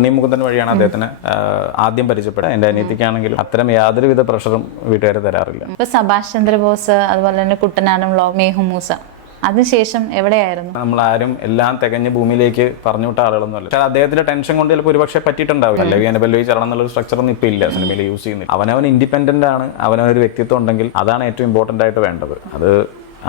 ഉണ്ണിമുകുന്ദൻ വഴിയാണ് അദ്ദേഹത്തിന് ആദ്യം പരിചയപ്പെട്ടത്. എൻ്റെ അനിയത്തിക്കാണെങ്കിലും അത്തരം യാതൊരുവിധ പ്രഷറും വീട്ടുകാർ തരാറില്ല. ഇപ്പൊ സുഭാഷ് ചന്ദ്രബോസ്, അതുപോലെ തന്നെ കുട്ടനാടൻ വ്ലോഗ്, മേഹു മൂസ, അതിനുശേഷം എവിടെയായിരുന്നു? നമ്മളാരും എല്ലാം തികഞ്ഞ ഭൂമിയിലേക്ക് പറഞ്ഞു വിട്ട ആളുകളൊന്നും അല്ല. പക്ഷേ അദ്ദേഹത്തിന്റെ ടെൻഷൻ കൊണ്ട് ചിലപ്പോൾ ഒരുപക്ഷെ പറ്റിയിട്ടുണ്ടാവില്ല. അല്ലെങ്കിൽ അനുപല്ലവി ചരണം എന്നുള്ള സ്ട്രക്ചർ ഒന്നും ഇപ്പൊ ഇല്ല സിനിമയിൽ യൂസ് ചെയ്യുന്നില്ല. അവനവൻ ഇൻഡിപെൻഡന്റ് ആണ്, അവനവനൊരു വ്യക്തിത്വം ഉണ്ടെങ്കിൽ അതാണ് ഏറ്റവും ഇമ്പോർട്ടന്റ് ആയിട്ട് വേണ്ടത്. അത്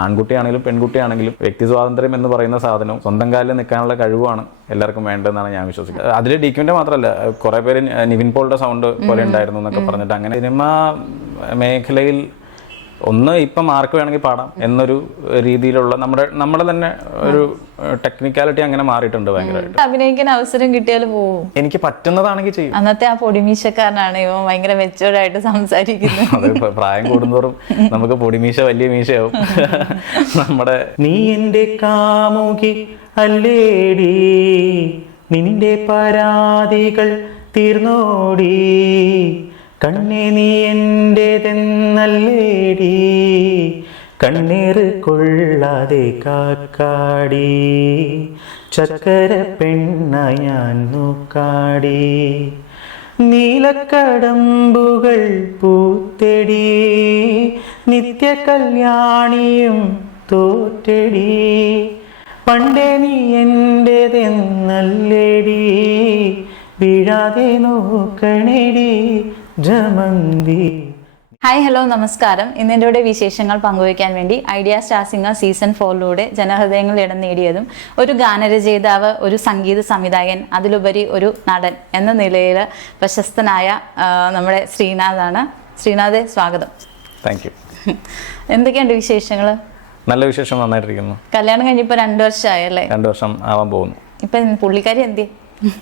ആൺകുട്ടിയാണെങ്കിലും പെൺകുട്ടിയാണെങ്കിലും വ്യക്തി സ്വാതന്ത്ര്യം എന്ന് പറയുന്ന സാധനവും സ്വന്തം കാലിൽ നിൽക്കാനുള്ള കഴിവാണ് എല്ലാവർക്കും വേണ്ടതെന്നാണ് ഞാൻ വിശ്വസിക്കുന്നത്. അതിൽ ഡിക്യുവിന്റെ മാത്രമല്ല, കുറെ പേര് നിവിൻ പോളിന്റെ സൗണ്ട് പോലെ ഉണ്ടായിരുന്നു എന്നൊക്കെ പറഞ്ഞിട്ട് അങ്ങനെ സിനിമ മേഖലയിൽ ഒന്ന് ഇപ്പം ആർക്ക് വേണമെങ്കിൽ പാടാം എന്നൊരു രീതിയിലുള്ള നമ്മുടെ തന്നെ ഒരു ടെക്നിക്കാലിറ്റി അങ്ങനെ മാറിയിട്ടുണ്ട് ഭയങ്കരമായിട്ട്. അഭിനയിക്കാൻ അവസരം കിട്ടിയാൽ പോവും, എനിക്ക് പറ്റുന്നതാണെങ്കിൽ ചെയ്യും. അന്നത്തെ ആ പൊടിമീശക്കാരനാണ് ഇവൻ ഭയങ്കര മെച്ചൂർഡായിട്ട് സംസാരിക്കുന്നത്. അത് പ്രായം കൂടുന്തോറും നമുക്ക് പൊടിമീശ വലിയ മീശയാവും. നമ്മുടെ നീ എന്റെ കാമുകി അല്ലേടി, നിന്റെ പരാതികൾ തീർന്നോടി, കണ്ണേ നീ എന്റേതെന്നല്ലേടി, കണ്ണീറ് കൊള്ളാതെ കാക്കാടി, ചക്കര പെണ്ണ ഞാൻ നോക്കാടി, നീലക്കടമ്പുകൾ പൂത്തെടി, നിത്യ കല്യാണിയും തോറ്റടി, പണ്ടേ നീ എന്റേതെന്നല്ലേടി, വീഴാതെ നോക്കണേടി ജമന്തി. ഹായ്, ഹലോ, നമസ്കാരം. ഇന്നെൻ്റെ കൂടെ വിശേഷങ്ങൾ പങ്കുവയ്ക്കാൻ വേണ്ടി ഐഡിയ സ്റ്റാർ സിംഗർ സീസൺ 4 ജനഹൃദയങ്ങളിൽ ഇടം നേടിയതും ഒരു ഗാനരചയിതാവ്, ഒരു സംഗീത സംവിധായകൻ, അതിലുപരി ഒരു നടൻ എന്ന നിലയിൽ പ്രശസ്തനായ നമ്മുടെ ശ്രീനാഥാണ്. ശ്രീനാഥെ, സ്വാഗതം. Thank you. എന്തൊക്കെയുണ്ട് വിശേഷങ്ങൾ? നല്ല വിശേഷം, നന്നായിട്ടിരിക്കുന്നു. കല്യാണം കഴിഞ്ഞിപ്പോൾ 2 വർഷമായല്ലേ? 2 വർഷം ആവാൻ പോകുന്നു. ഇപ്പം പുള്ളിക്കാരി എന്തി?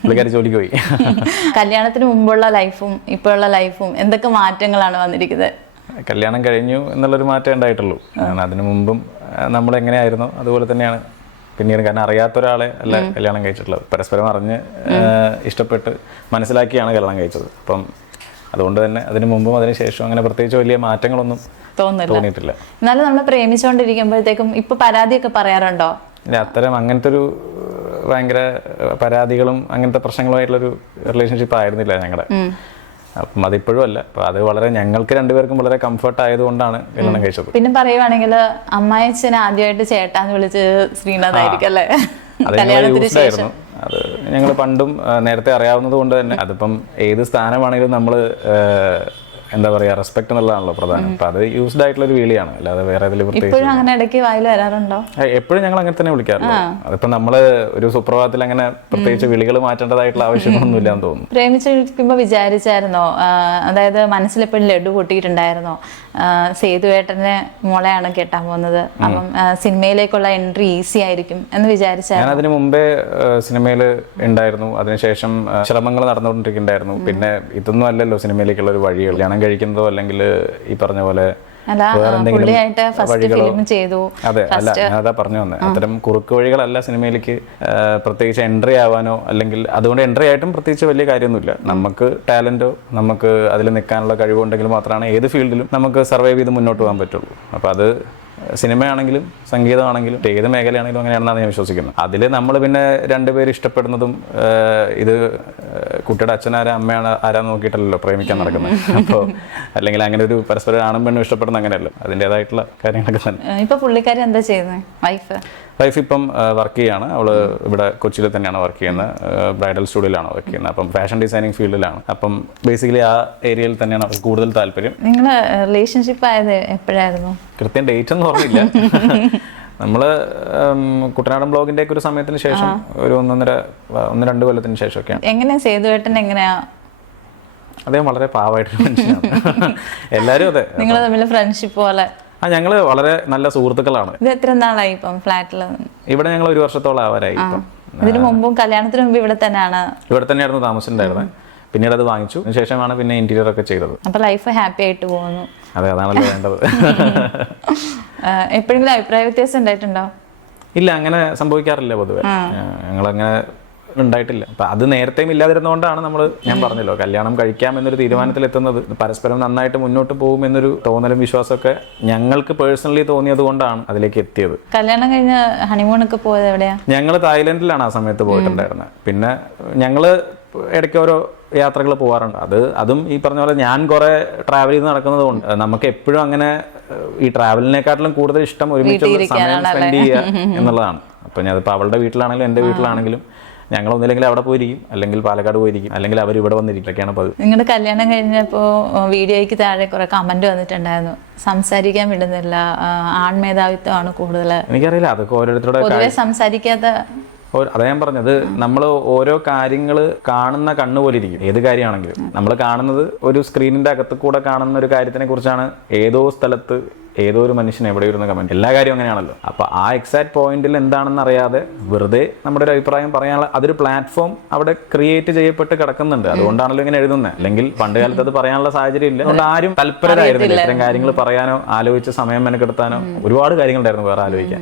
പുള്ളിക്കാരി ജോലിക്ക് പോയി. കല്യാണത്തിന് മുമ്പുള്ള ലൈഫും ഇപ്പോഴുള്ള ലൈഫും എന്തൊക്കെ മാറ്റങ്ങളാണ് വന്നിരിക്കുന്നത്? കല്യാണം കഴിഞ്ഞു എന്നുള്ളൊരു മാറ്റം ഉണ്ടായിട്ടുള്ളൂ. അതിനു മുമ്പും നമ്മൾ എങ്ങനെയായിരുന്നു അതുപോലെ തന്നെയാണ് പിന്നീട്. കാരണം അറിയാത്ത ഒരാളെ അല്ല കല്യാണം കഴിച്ചിട്ടുള്ളത്. പരസ്പരം അറിഞ്ഞ് ഇഷ്ടപ്പെട്ട് മനസ്സിലാക്കിയാണ് കല്യാണം കഴിച്ചത്. അപ്പം അതുകൊണ്ട് തന്നെ അതിനു മുമ്പും അതിന് ശേഷം അങ്ങനെ പ്രത്യേകിച്ച് വലിയ മാറ്റങ്ങളൊന്നും തോന്നിയിട്ടില്ല. എന്നാലും നമ്മൾ പ്രേമിച്ചുകൊണ്ടിരിക്കുമ്പോഴത്തേക്കും ഇപ്പൊ പരാതിയൊക്കെ പറയാറുണ്ടോ? അത്തരം അങ്ങനത്തെ ഒരു ഭയങ്കര പരാതികളും അങ്ങനത്തെ പ്രശ്നങ്ങളുമായിട്ടുള്ളൊരു റിലേഷൻഷിപ്പ് ആയിരുന്നില്ല ഞങ്ങളുടെ. അപ്പം അതിപ്പോഴും അല്ല. അപ്പൊ അത് വളരെ ഞങ്ങൾക്ക് രണ്ടുപേർക്കും വളരെ കംഫർട്ട് ആയതുകൊണ്ടാണ് കല്യാണം കഴിച്ചത്. പിന്നെ പറയുവാണെങ്കിൽ അമ്മായച്ഛനെ ആദ്യമായിട്ട് ചേട്ടാന്ന് വിളിച്ച് ശ്രീനാഥായിരിക്കും അല്ലേ? അത് യൂസ്ഡായിരുന്നു. അത് ഞങ്ങൾ പണ്ടും നേരത്തെ അറിയാവുന്നത് കൊണ്ട് തന്നെ അതിപ്പം ഏത് സ്ഥാനമാണെങ്കിലും നമ്മൾ എന്താ പറയാ, റെസ്പെക്ട് എന്നുള്ളതാണല്ലോ പ്രധാനം. അപ്പൊ അത് യൂസ്ഡ് ആയിട്ടുള്ള ഒരു വിളിയാണ്, അല്ലാതെ വേറെ എപ്പോഴും ഞങ്ങൾ അങ്ങനെ തന്നെ വിളിക്കാറുണ്ട്. അതിപ്പോ നമ്മള് ഒരു സുപ്രഭാതത്തിൽ അങ്ങനെ പ്രത്യേകിച്ച് വിളികൾ മാറ്റേണ്ടതായിട്ടുള്ള ആവശ്യമൊന്നുമില്ല എന്ന് തോന്നുന്നു. പ്രേമിച്ചിരിക്കുമ്പോ വിചാരിച്ചായിരുന്നോ, അതായത് മനസ്സിലെപ്പോഴും ലഡു പൊട്ടിയിട്ടുണ്ടായിരുന്നോ, സേതുവേട്ടന്റെ മോളെയാണ് കെട്ടാൻ പോകുന്നത്, അപ്പം സിനിമയിലേക്കുള്ള എൻട്രി ഈസി ആയിരിക്കും എന്ന് വിചാരിച്ചായിരുന്നു? ഞാൻ അതിന് മുമ്പേ സിനിമയിൽ ഉണ്ടായിരുന്നു. അതിനുശേഷം ശ്രമങ്ങൾ നടന്നുകൊണ്ടിരിക്കുന്നുണ്ടായിരുന്നു. പിന്നെ ഇതൊന്നും അല്ലല്ലോ സിനിമയിലേക്കുള്ള ഒരു വഴികൾ. കല്യാണം കഴിക്കുന്നതോ അല്ലെങ്കിൽ ഈ പറഞ്ഞ പോലെ അതെ, അല്ല, ഞാൻ അതാ പറഞ്ഞു വന്നത്. അത്തരം കുറുക്ക് വഴികളല്ല സിനിമയിലേക്ക് പ്രത്യേകിച്ച് എൻട്രി ആവാനോ, അല്ലെങ്കിൽ അതുകൊണ്ട് എൻട്രി ആയിട്ടും പ്രത്യേകിച്ച് വലിയ കാര്യമൊന്നുമില്ല. നമുക്ക് ടാലന്റോ നമുക്ക് അതിൽ നിൽക്കാനുള്ള കഴിവുണ്ടെങ്കിൽ മാത്രമാണ് ഏത് ഫീൽഡിലും നമുക്ക് സർവൈവ് ചെയ്ത് മുന്നോട്ട് പോകാൻ പറ്റുള്ളൂ. അപ്പൊ അത് സിനിമയാണെങ്കിലും സംഗീതമാണെങ്കിലും ഏത് മേഖലയാണെങ്കിലും അങ്ങനെയാണെന്നാണ് ഞാൻ വിശ്വസിക്കുന്നത്. അതിൽ നമ്മൾ പിന്നെ രണ്ടുപേരും ഇഷ്ടപ്പെടുന്നതും ഇത് കുട്ടിയുടെ അച്ഛനാരാ അമ്മയാണ് ആരാന്ന് നോക്കിയിട്ടല്ലോ പ്രേമിക്കാൻ നടക്കുന്നത്. അപ്പോൾ അല്ലെങ്കിൽ അങ്ങനെ ഒരു പരസ്പരം ആണും പെണ്ണും ഇഷ്ടപ്പെടുന്ന അങ്ങനെയല്ലോ, അതിൻ്റെതായിട്ടുള്ള കാര്യങ്ങളൊക്കെ തന്നെ. ഇപ്പൊ പുള്ളിക്കാരി എന്താ ചെയ്യുന്നത്? വൈഫ് ഇപ്പം വർക്ക് ചെയ്യാണ്. അവള് ഇവിടെ കൊച്ചിയിൽ തന്നെയാണ് വർക്ക് ചെയ്യുന്നത്. ബ്രൈഡൽ സ്റ്റുഡിയോയിലാണ് വർക്ക് ചെയ്യുന്നത്. അപ്പം ഫാഷൻ ഡിസൈനിങ് ഫീൽഡിലാണ്. അപ്പം ബേസിക്കലി ആ ഏരിയയിൽ തന്നെയാണ് കൂടുതൽ താല്പര്യം. നിങ്ങള് റിലേഷൻഷിപ്പ് ആയത് എപ്പോഴായിരുന്നു? കൃത്യം ഡേറ്റ് ഒന്നും ഓർമ്മയില്ല. നമ്മള് കുട്ടനാടൻ ബ്ലോഗിന്റെ ഒക്കെ ഒരു സമയത്തിന് ശേഷം ഒരു 1-2 കൊല്ലത്തിന് ശേഷമൊക്കെയാണ്. എങ്ങനെയാ സേതുവേട്ടൻ? എങ്ങനെയാ? അദ്ദേഹം വളരെ പാവമായിട്ടൊരു മനുഷ്യനാണ്. എല്ലാരും അതെ. നിങ്ങൾ തമ്മിൽ ഫ്രണ്ട്ഷിപ്പ് പോലെ? ഞങ്ങള് വളരെ നല്ല സുഹൃത്തുക്കളാണ്. ഇത് എത്ര നാളായി ഇപ്പം ഫ്ലാറ്റില്? ഇവിടെ ഞങ്ങൾ 1 വർഷത്തോളം ആവാറായി. ഇപ്പം ഇതിനു മുമ്പും കല്യാണത്തിന് മുമ്പ് ഇവിടെ തന്നെയായിരുന്നു താമസിച്ചിട്ടുണ്ടായിരുന്നത്. പിന്നീട് അത് വാങ്ങിച്ചു ശേഷമാണ് പിന്നെ ഇന്റീരിയർ ഒക്കെ ചെയ്തത്. അപ്പൊ ലൈഫ് ഹാപ്പി ആയിട്ട് പോകുന്നു? അതെ, അതാണല്ലോ വേണ്ടത്. എപ്പോഴെങ്കിലും അഭിപ്രായ വ്യത്യാസം ഉണ്ടായിട്ടുണ്ടോ? ഇല്ല, അങ്ങനെ സംഭവിക്കാറില്ല പൊതുവെ. ഞങ്ങളങ്ങനെ ഉണ്ടായിട്ടില്ല. അപ്പൊ അത് നേരത്തെയും ഇല്ലാതിരുന്നതുകൊണ്ടാണ് നമ്മൾ, ഞാൻ പറഞ്ഞല്ലോ, കല്യാണം കഴിക്കാം എന്നൊരു തീരുമാനത്തിൽ എത്തുന്നത്. പരസ്പരം നന്നായിട്ട് മുന്നോട്ട് പോകും എന്നൊരു തോന്നലും വിശ്വാസമൊക്കെ ഞങ്ങൾക്ക് പേഴ്സണലി തോന്നിയത് കൊണ്ടാണ് അതിലേക്ക് എത്തിയത്. കല്യാണം കഴിഞ്ഞ് ഹണിമൂണൊക്കെ പോയത് എവിടെയാ? ഞങ്ങൾ തായ്ലൻഡിലാണ് ആ സമയത്ത് പോയിട്ടുണ്ടായിരുന്നത്. പിന്നെ ഞങ്ങള് ഇടയ്ക്ക് ഓരോ യാത്രകൾ പോകാറുണ്ട്. അതും ഈ പറഞ്ഞ പോലെ ഞാൻ കുറെ ട്രാവൽ ചെയ്ത് നടക്കുന്നത് കൊണ്ട് നമുക്ക് എപ്പോഴും അങ്ങനെ ഈ ട്രാവലിനെക്കാട്ടിലും കൂടുതൽ ഇഷ്ടം ഒരുമിച്ചുള്ള സമയം സ്പെൻഡ് ചെയ്യുക എന്നുള്ളതാണ്. അപ്പൊ ഞാൻ ഇപ്പൊ അവളുടെ വീട്ടിലാണെങ്കിലും എൻ്റെ വീട്ടിലാണെങ്കിലും ഞങ്ങൾ ഒന്നില്ലെങ്കിൽ അവിടെ പോയിരിക്കും, അല്ലെങ്കിൽ പാലക്കാട് പോയിരിക്കും, അല്ലെങ്കിൽ അവർ ഇവിടെ വന്നിരിക്കുകയാണ് പതിവ്. നിങ്ങളുടെ കല്യാണം കഴിഞ്ഞപ്പോൾ വീഡിയോയ്ക്ക് താഴെ കുറെ കമന്റ് വന്നിട്ടുണ്ടായിരുന്നു, സംസാരിക്കാൻ വിടുന്നില്ല, ആൺമേധാവിത്വമാണ് കൂടുതൽ. എനിക്കറിയില്ല, അതൊക്കെ ഓരോരുത്തരുടെ പൊതുവെ സംസാരിക്കാത്ത. അതാ ഞാൻ പറഞ്ഞത്, നമ്മൾ ഓരോ കാര്യങ്ങൾ കാണുന്ന കണ്ണുപോലെ ഇരിക്കും. ഏത് കാര്യമാണെങ്കിലും നമ്മൾ കാണുന്നത് ഒരു സ്ക്രീനിന്റെ അകത്ത് കൂടെ കാണുന്ന ഒരു കാര്യത്തിനെ കുറിച്ചാണ് ഏതോ സ്ഥലത്ത് ഏതോ ഒരു മനുഷ്യൻ എവിടെ ഇരുന്ന് കമന്റ്. എല്ലാ കാര്യവും അങ്ങനെയാണല്ലോ. അപ്പൊ ആ എക്സാക്ട് പോയിന്റിൽ എന്താണെന്ന് അറിയാതെ വെറുതെ നമ്മുടെ ഒരു അഭിപ്രായം പറയാനുള്ള അതൊരു പ്ലാറ്റ്ഫോം അവിടെ ക്രിയേറ്റ് ചെയ്യപ്പെട്ട് കിടക്കുന്നുണ്ട്. അതുകൊണ്ടാണല്ലോ ഇങ്ങനെ എഴുതുന്നത്. അല്ലെങ്കിൽ പണ്ട് കാലത്ത് അത് പറയാനുള്ള സാഹചര്യം ഇല്ല. അതുകൊണ്ട് ആരും തൽപരരായിരുന്നില്ല ഇത്തരം കാര്യങ്ങൾ പറയാനോ ആലോചിച്ച് സമയം മെനക്കെടുത്താനോ. ഒരുപാട് കാര്യങ്ങളുണ്ടായിരുന്നു വേറെ ആലോചിക്കാൻ.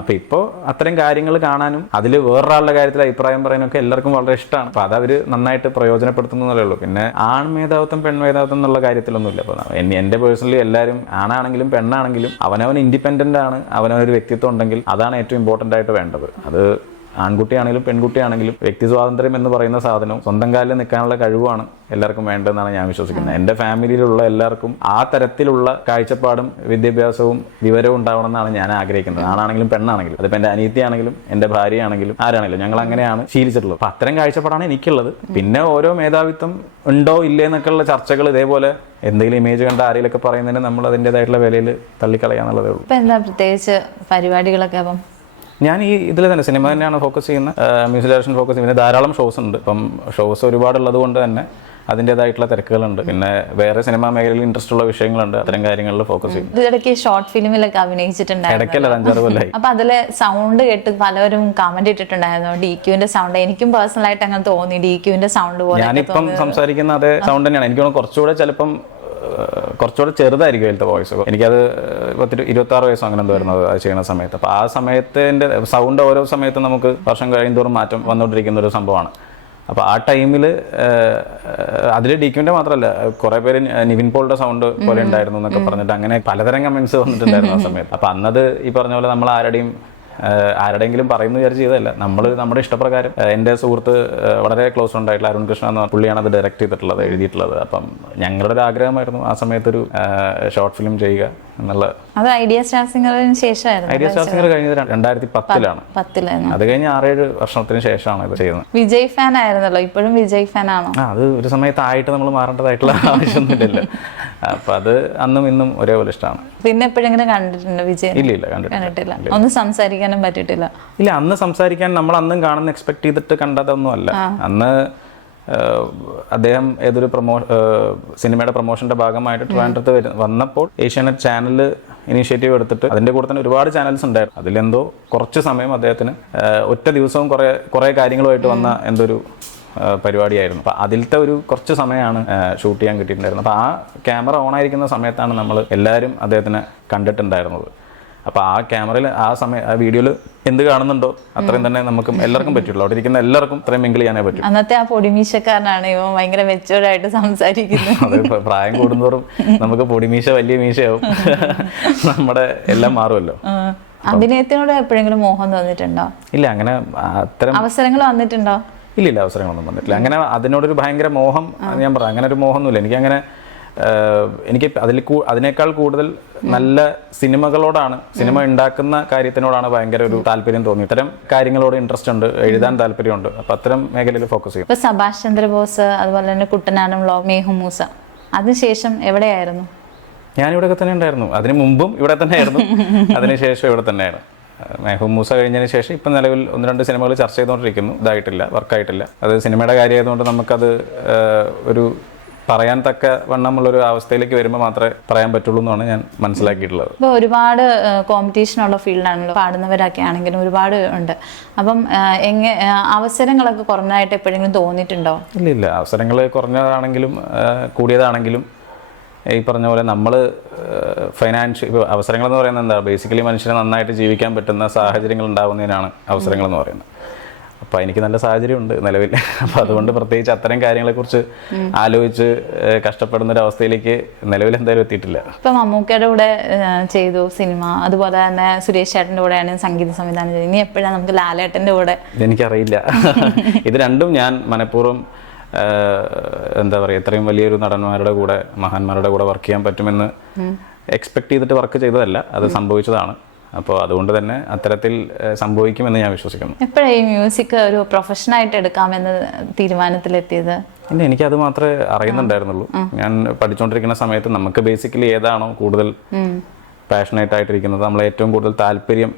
അപ്പൊ ഇപ്പോ അത്തരം കാര്യങ്ങൾ കാണാനും അതിൽ വേറൊരാളുടെ കാര്യത്തിൽ അഭിപ്രായം പറയാനും ഒക്കെ എല്ലാവർക്കും വളരെ ഇഷ്ടമാണ്. അപ്പൊ അത് അവര് നന്നായിട്ട് പ്രയോജനപ്പെടുത്തുന്നതേ ഉള്ളൂ. പിന്നെ ആൺമേധാവിത്വം പെൺമേധാവിത്വം എന്നുള്ള കാര്യത്തിലൊന്നുമില്ല. അപ്പൊ എന്റെ പേഴ്സണലി എല്ലാവരും ആണാണെങ്കിലും പെണ്ണാണെങ്കിലും അവനവൻ ഇൻഡിപെൻഡന്റ് ആണ്, അവനവനൊരു വ്യക്തിത്വം ഉണ്ടെങ്കിൽ അതാണ് ഏറ്റവും ഇമ്പോർട്ടന്റ് ആയിട്ട് വേണ്ടത്. അത് ആൺകുട്ടിയാണെങ്കിലും പെൺകുട്ടിയാണെങ്കിലും വ്യക്തി സ്വാതന്ത്ര്യം എന്ന് പറയുന്ന സാധനവും സ്വന്തം കാലിൽ നിൽക്കാനുള്ള കഴിവുമാണ് എല്ലാവർക്കും വേണ്ടതെന്നാണ് ഞാൻ വിശ്വസിക്കുന്നത്. എൻ്റെ ഫാമിലിയിലുള്ള എല്ലാവർക്കും ആ തരത്തിലുള്ള കാഴ്ചപ്പാടും വിദ്യാഭ്യാസവും വിവരവും ഉണ്ടാവണമെന്നാണ് ഞാൻ ആഗ്രഹിക്കുന്നത്. ആണാണെങ്കിലും പെണ്ണാണെങ്കിലും, അതിപ്പോൾ എൻ്റെ അനിയത്തിയാണെങ്കിലും എൻ്റെ ഭാര്യയാണെങ്കിലും ആരാണെങ്കിലും ഞങ്ങൾ അങ്ങനെയാണ് ശീലിച്ചിട്ടുള്ളത്. അപ്പം അത്തരം കാഴ്ചപ്പാടാണ് എനിക്കുള്ളത്. പിന്നെ ഓരോ മേധാവിത്വം ഉണ്ടോ ഇല്ലേ എന്നൊക്കെയുള്ള ചർച്ചകൾ ഇതേപോലെ എന്തെങ്കിലും ഇമേജ് കണ്ട ആരെങ്കിലൊക്കെ പറയുന്നതിന് നമ്മൾ അതിൻ്റെതായിട്ടുള്ള വിലയിൽ തള്ളിക്കളയാന്നുള്ളതേ ഉള്ളൂ. ഇപ്പം എന്താ പ്രത്യേകിച്ച് പരിപാടികളൊക്കെ? അപ്പം ഞാൻ ഈ ഇതിൽ തന്നെ സിനിമ തന്നെയാണ് ഫോക്കസ് ചെയ്യുന്നത്, മ്യൂസിക് ഡയറക്ഷൻ ഫോക്കസ് ചെയ്യുന്നത്. ധാരാളം ഷോസ് ഉണ്ട്. ഇപ്പം ഷോസ് ഒരുപാടുള്ളത് കൊണ്ട് തന്നെ അതിൻ്റെതായിട്ടുള്ള തിരക്കുകളുണ്ട്. പിന്നെ വേറെ സിനിമാ മേഖലയിൽ ഇൻട്രസ്റ്റ് ഉള്ള വിഷയങ്ങളുണ്ട്. അത്തരം കാര്യങ്ങളിൽ ഫോക്കസ് ചെയ്യും. ഇതിടയ്ക്ക് ഷോർട്ട് ഫിലിമിലൊക്കെ അഭിനയിച്ചിട്ടുണ്ടായിരുന്നു. ഇടയ്ക്കല്ല, 5-6 കൊല്ലായി. അപ്പൊ അതിലെ സൗണ്ട് കേട്ട് പലരും കമന്റ് ഇട്ടിട്ടുണ്ടായിരുന്നു, DQന്റെ സൗണ്ട്. എനിക്കും പേഴ്സണൽ ആയിട്ട് അങ്ങനെ തോന്നി, DQന്റെ സൗണ്ട് പോലെ. ഞാനിപ്പം സംസാരിക്കുന്ന അതേ സൗണ്ട് തന്നെയാണ്. എനിക്ക് തോന്നുന്നു കുറച്ചുകൂടെ ചിലപ്പം കുറച്ചുകൂടെ ചെറുതായിരിക്കും അതിലത്തെ വോയിസ്. എനിക്കത് 26 വയസ്സോ അങ്ങനെ എന്തോ വരുന്നത് അത് ചെയ്യുന്ന സമയത്ത്. അപ്പോൾ ആ സമയത്തിൻ്റെ സൗണ്ട് ഓരോ സമയത്തും നമുക്ക് വർഷം കഴിയുന്തോറും മാറ്റം വന്നുകൊണ്ടിരിക്കുന്ന ഒരു സംഭവമാണ്. അപ്പോൾ ആ ടൈമിൽ അതിൽ DQന്റെ മാത്രമല്ല കുറേ പേര് നിവിൻ പോളിന്റെ സൗണ്ട് പോലെ ഉണ്ടായിരുന്നു എന്നൊക്കെ പറഞ്ഞിട്ട് അങ്ങനെ പലതരം കമന്റ്സ് വന്നിട്ടുണ്ടായിരുന്നു ആ സമയത്ത്. അപ്പോൾ അന്നത് ഈ പറഞ്ഞ പോലെ നമ്മൾ ആരുടെയെങ്കിലും പറയുന്നു വിചാരിച്ച് ചെയ്തതല്ല. നമ്മൾ നമ്മുടെ ഇഷ്ടപ്രകാരം. എൻ്റെ സുഹൃത്ത് വളരെ ക്ലോസ് ഫ്രണ്ട് ആയിട്ടുള്ള അരുൺ കൃഷ്ണ എന്ന പുള്ളിയാണ് അത് ഡയറക്റ്റ് ചെയ്തിട്ടുള്ളത്, എഴുതിയിട്ടുള്ളത്. അപ്പം ഞങ്ങളുടെ ഒരു ആഗ്രഹമായിരുന്നു ആ സമയത്തൊരു ഷോർട്ട് ഫിലിം ചെയ്യുക എന്നുള്ള. അത് ഐഡിയ സ്റ്റാർ സിംഗറിന് ശേഷമായിരുന്നു. ഐഡിയ സ്റ്റാർ സിംഗർ കഴിഞ്ഞത് 2010-ലാണ്. അത് കഴിഞ്ഞ് 6-7 വർഷത്തിന് ശേഷമാണ് ഇത് ചെയ്യുന്നത്. വിജയ് ഫാൻ ആയിരുന്നല്ലോ, ഇപ്പോഴും വിജയ് ഫാൻ ആണോ? അത് ഒരു സമയത്തായിട്ട് നമ്മൾ മാറേണ്ടതായിട്ടുള്ള ആവശ്യമൊന്നുമില്ലല്ലോ. അപ്പൊ അത് അന്നും ഇന്നും ഒരേപോലെ ഇഷ്ടമാണ്. പിന്നെ എപ്പോഴെങ്കിലും കണ്ടിട്ടുണ്ടോ വിജയ്? ഇല്ല, കണ്ടിട്ടില്ല. ഒന്ന് സംസാരിക്കാനും പറ്റിയിട്ടില്ല. ഇല്ല, അന്ന് സംസാരിക്കാൻ നമ്മൾ അന്നും കാണുന്ന എക്സ്പെക്ട് ചെയ്തിട്ട് കണ്ടതൊന്നും അല്ല. അന്ന് അദ്ദേഹം ഏതൊരു സിനിമയുടെ പ്രൊമോഷന്റെ ഭാഗമായിട്ട് ട്രിവാൻഡ്രത്ത് വന്നപ്പോൾ ഏഷ്യാനെറ്റ് ചാനൽ ഇനീഷ്യേറ്റീവ് എടുത്തിട്ട് അതിന്റെ കൂടെ തന്നെ ഒരുപാട് ചാനൽസ് ഉണ്ടായിരുന്നു. അതിലെന്തോ കുറച്ച് സമയം അദ്ദേഹത്തിന് ഒറ്റ ദിവസവും കുറെ കാര്യങ്ങളുമായിട്ട് വന്ന എന്തൊരു പരിപാടിയായിരുന്നു. അപ്പം അതിലത്തെ ഒരു കുറച്ച് സമയമാണ് ഷൂട്ട് ചെയ്യാൻ കിട്ടിയിട്ടുണ്ടായിരുന്നത്. അപ്പോൾ ആ ക്യാമറ ഓൺ ആയിരിക്കുന്ന സമയത്താണ് നമ്മൾ എല്ലാവരും അദ്ദേഹത്തിനെ കണ്ടിട്ടുണ്ടായിരുന്നത്. അപ്പോൾ ആ ക്യാമറയിൽ ആ വീഡിയോയിൽ എന്ത് കാണുന്നുണ്ടോ അത്രയും തന്നെ നമുക്ക് എല്ലാവർക്കും പറ്റുള്ളൂ. അവിടെ ഇരിക്കുന്ന എല്ലാവർക്കും അത്രയും മിങ്കിൾ ചെയ്യാനേ പറ്റും. അന്നത്തെ ആ പൊടിമീശക്കാരനാണ് ഇവൻ ഭയങ്കര മെച്ചൂർഡായിട്ട് സംസാരിക്കുന്നത്. അത് പ്രായം കൂടുന്തോറും നമുക്ക് പൊടിമീശ വലിയ മീശയാവും, നമ്മുടെ എല്ലാം മാറുമല്ലോ. അഭിനയത്തിനോട് എപ്പോഴെങ്കിലും മോഹം തോന്നിയിട്ടുണ്ടോ? ഇല്ല, അങ്ങനെ അത്തരം അവസരങ്ങൾ വന്നിട്ടുണ്ടോ? ഇല്ല, അവസരങ്ങളൊന്നും വന്നിട്ടില്ല. അങ്ങനെ അതിനോടൊരു ഭയങ്കര മോഹം, ഞാൻ പറയാം, അങ്ങനെ ഒരു മോഹമൊന്നുമില്ല എനിക്കങ്ങനെ. എനിക്ക് അതിനേക്കാൾ കൂടുതൽ നല്ല സിനിമകളോടാണ്, സിനിമ ഉണ്ടാക്കുന്ന കാര്യത്തിനോടാണ് ഭയങ്കര ഒരു താല്പര്യം തോന്നി. ഇത്തരം കാര്യങ്ങളോട് ഇൻട്രസ്റ്റ് ഉണ്ട്, എഴുതാൻ താല്പര്യമുണ്ട്. അപ്പൊ അത്തരം മേഖലയിൽ ഫോക്കസ് ചെയ്യും. ഇപ്പൊ സുഭാഷ് ചന്ദ്രബോസ്, അതുപോലെ തന്നെ കുട്ടനാടൻ വ്ലോഗ്, മേഹുമൂസ, അതിനുശേഷം എവിടെയായിരുന്നു? ഞാൻ ഇവിടെയൊക്കെ തന്നെ ഉണ്ടായിരുന്നു. അതിന് മുമ്പും ഇവിടെ തന്നെ ആയിരുന്നു, അതിനുശേഷം ഇവിടെ തന്നെയായിരുന്നു. മെഹബൂബ് കഴിഞ്ഞതിന് ശേഷം ഇപ്പം നിലവിൽ 1-2 സിനിമകൾ ചർച്ച ചെയ്തുകൊണ്ടിരിക്കുന്നു. ഇതായിട്ടില്ല, വർക്കായിട്ടില്ല. അത് സിനിമയുടെ കാര്യമായതുകൊണ്ട് നമുക്കത് ഒരു പറയാൻ തക്ക വണ്ണമുള്ളൊരു അവസ്ഥയിലേക്ക് വരുമ്പോൾ മാത്രമേ പറയാൻ പറ്റുള്ളൂ എന്നാണ് ഞാൻ മനസ്സിലാക്കിയിട്ടുള്ളത്. ഇപ്പോൾ ഒരുപാട് കോമ്പറ്റീഷനുള്ള ഫീൽഡാണല്ലോ, പാടുന്നവരൊക്കെ ആണെങ്കിലും ഒരുപാട് ഉണ്ട്. അപ്പം അവസരങ്ങളൊക്കെ കുറഞ്ഞതായിട്ട് എപ്പോഴെങ്കിലും തോന്നിയിട്ടുണ്ടോ? ഇല്ല, അവസരങ്ങൾ കുറഞ്ഞതാണെങ്കിലും കൂടിയതാണെങ്കിലും ഈ പറഞ്ഞ പോലെ നമ്മൾ ഇപ്പോൾ അവസരങ്ങളെന്ന് പറയുന്നത് എന്താ, ബേസിക്കലി മനുഷ്യന് നന്നായിട്ട് ജീവിക്കാൻ പറ്റുന്ന സാഹചര്യങ്ങൾ ഉണ്ടാകുന്നതിനാണ് അവസരങ്ങളെന്ന് പറയുന്നത്. അപ്പോൾ എനിക്ക് നല്ല സാഹചര്യമുണ്ട് നിലവിൽ. അപ്പോൾ അതുകൊണ്ട് പ്രത്യേകിച്ച് അത്തരം കാര്യങ്ങളെക്കുറിച്ച് ആലോചിച്ച് കഷ്ടപ്പെടുന്ന ഒരു അവസ്ഥയിലേക്ക് നിലവിൽ എന്തായാലും എത്തിയിട്ടില്ല. ഇപ്പൊ മമ്മൂക്കയുടെ കൂടെ ചെയ്തു സിനിമ, അതുപോലെ തന്നെ സുരേഷ് ചേട്ടൻ്റെ കൂടെയാണ് സംഗീത സംവിധാനം ചെയ്തത്. ഇനി എപ്പോഴാണ് നമുക്ക് ലാലേട്ടൻ്റെ കൂടെ? എനിക്കറിയില്ല. ഇത് രണ്ടും ഞാൻ മനഃപൂർവ്വം എന്താ പറയുക, ഇത്രയും വലിയൊരു നടന്മാരുടെ കൂടെ, മഹാന്മാരുടെ കൂടെ വർക്ക് ചെയ്യാൻ പറ്റുമെന്ന് എക്സ്പെക്ട് ചെയ്തിട്ട് വർക്ക് ചെയ്തതല്ല, അത് സംഭവിച്ചതാണ്. അപ്പോൾ അതുകൊണ്ട് തന്നെ അത്തരത്തിൽ സംഭവിക്കുമെന്ന് ഞാൻ വിശ്വസിക്കുന്നു. എപ്പോഴാണ് ഈ മ്യൂസിക് ഒരു പ്രൊഫഷനായിട്ട് എടുക്കാമെന്ന് തീരുമാനത്തിലെത്തിയത്? ഇല്ല, എനിക്കത് മാത്രമേ അറിയുന്നുണ്ടായിരുന്നുള്ളൂ. ഞാൻ പഠിച്ചുകൊണ്ടിരിക്കുന്ന സമയത്ത് നമുക്ക് ബേസിക്കലി ഏതാണോ കൂടുതൽ പാഷനേറ്റ് ആയിട്ടിരിക്കുന്നത്, നമ്മൾ ഏറ്റവും കൂടുതൽ താല്പര്യം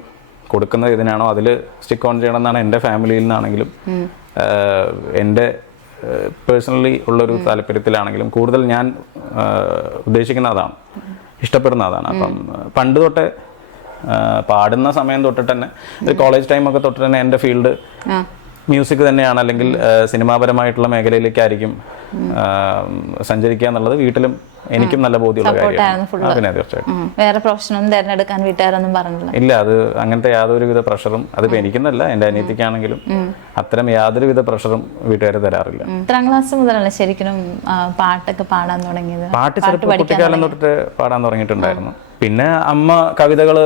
കൊടുക്കുന്നത് ഇതിനാണോ അതിൽ സ്റ്റിക്ക് ഓൺ ചെയ്യണം എന്നാണ് എൻ്റെ ഫാമിലിയിൽ നിന്നാണെങ്കിലും എൻ്റെ പേഴ്സണലി ഉള്ളൊരു താല്പര്യത്തിലാണെങ്കിലും കൂടുതൽ ഞാൻ ഉദ്ദേശിക്കുന്ന അതാണ്, ഇഷ്ടപ്പെടുന്ന അതാണ്. അപ്പം പണ്ട് തൊട്ടേ പാടുന്ന സമയം തൊട്ടിട്ട് തന്നെ, കോളേജ് ടൈമൊക്കെ തൊട്ടിട്ട് തന്നെ എൻ്റെ ഫീൽഡ് മ്യൂസിക് തന്നെയാണ്, അല്ലെങ്കിൽ സിനിമാപരമായിട്ടുള്ള മേഖലയിലേക്കായിരിക്കും സഞ്ചരിക്കുക എന്നുള്ളത് വീട്ടിലും എനിക്കും നല്ല ബോധ്യമുള്ള കാര്യമാണ്. പിന്നെ തീർച്ചയായിട്ടും വേറെ പ്രൊഫഷനൊന്നും തിരഞ്ഞെടുക്കാൻ വീട്ടുകാരൊന്നും പറഞ്ഞില്ല? ഇല്ല, അത് അങ്ങനത്തെ യാതൊരുവിധ പ്രഷറും, അതിപ്പോൾ എനിക്കെന്നല്ല എൻ്റെ അനിയത്തിക്കാണെങ്കിലും അത്തരം യാതൊരുവിധ പ്രഷറും വീട്ടുകാർ തരാറില്ല. എത്രാം ക്ലാസ് മുതലാണ് ശരിക്കും പാട്ടൊക്കെ പാടാൻ തുടങ്ങിയത്? പാട്ട് ചെറുപ്പം കുട്ടിക്കാലം തൊട്ടിട്ട് പാടാൻ തുടങ്ങിയിട്ടുണ്ടായിരുന്നു. പിന്നെ അമ്മ കവിതകള്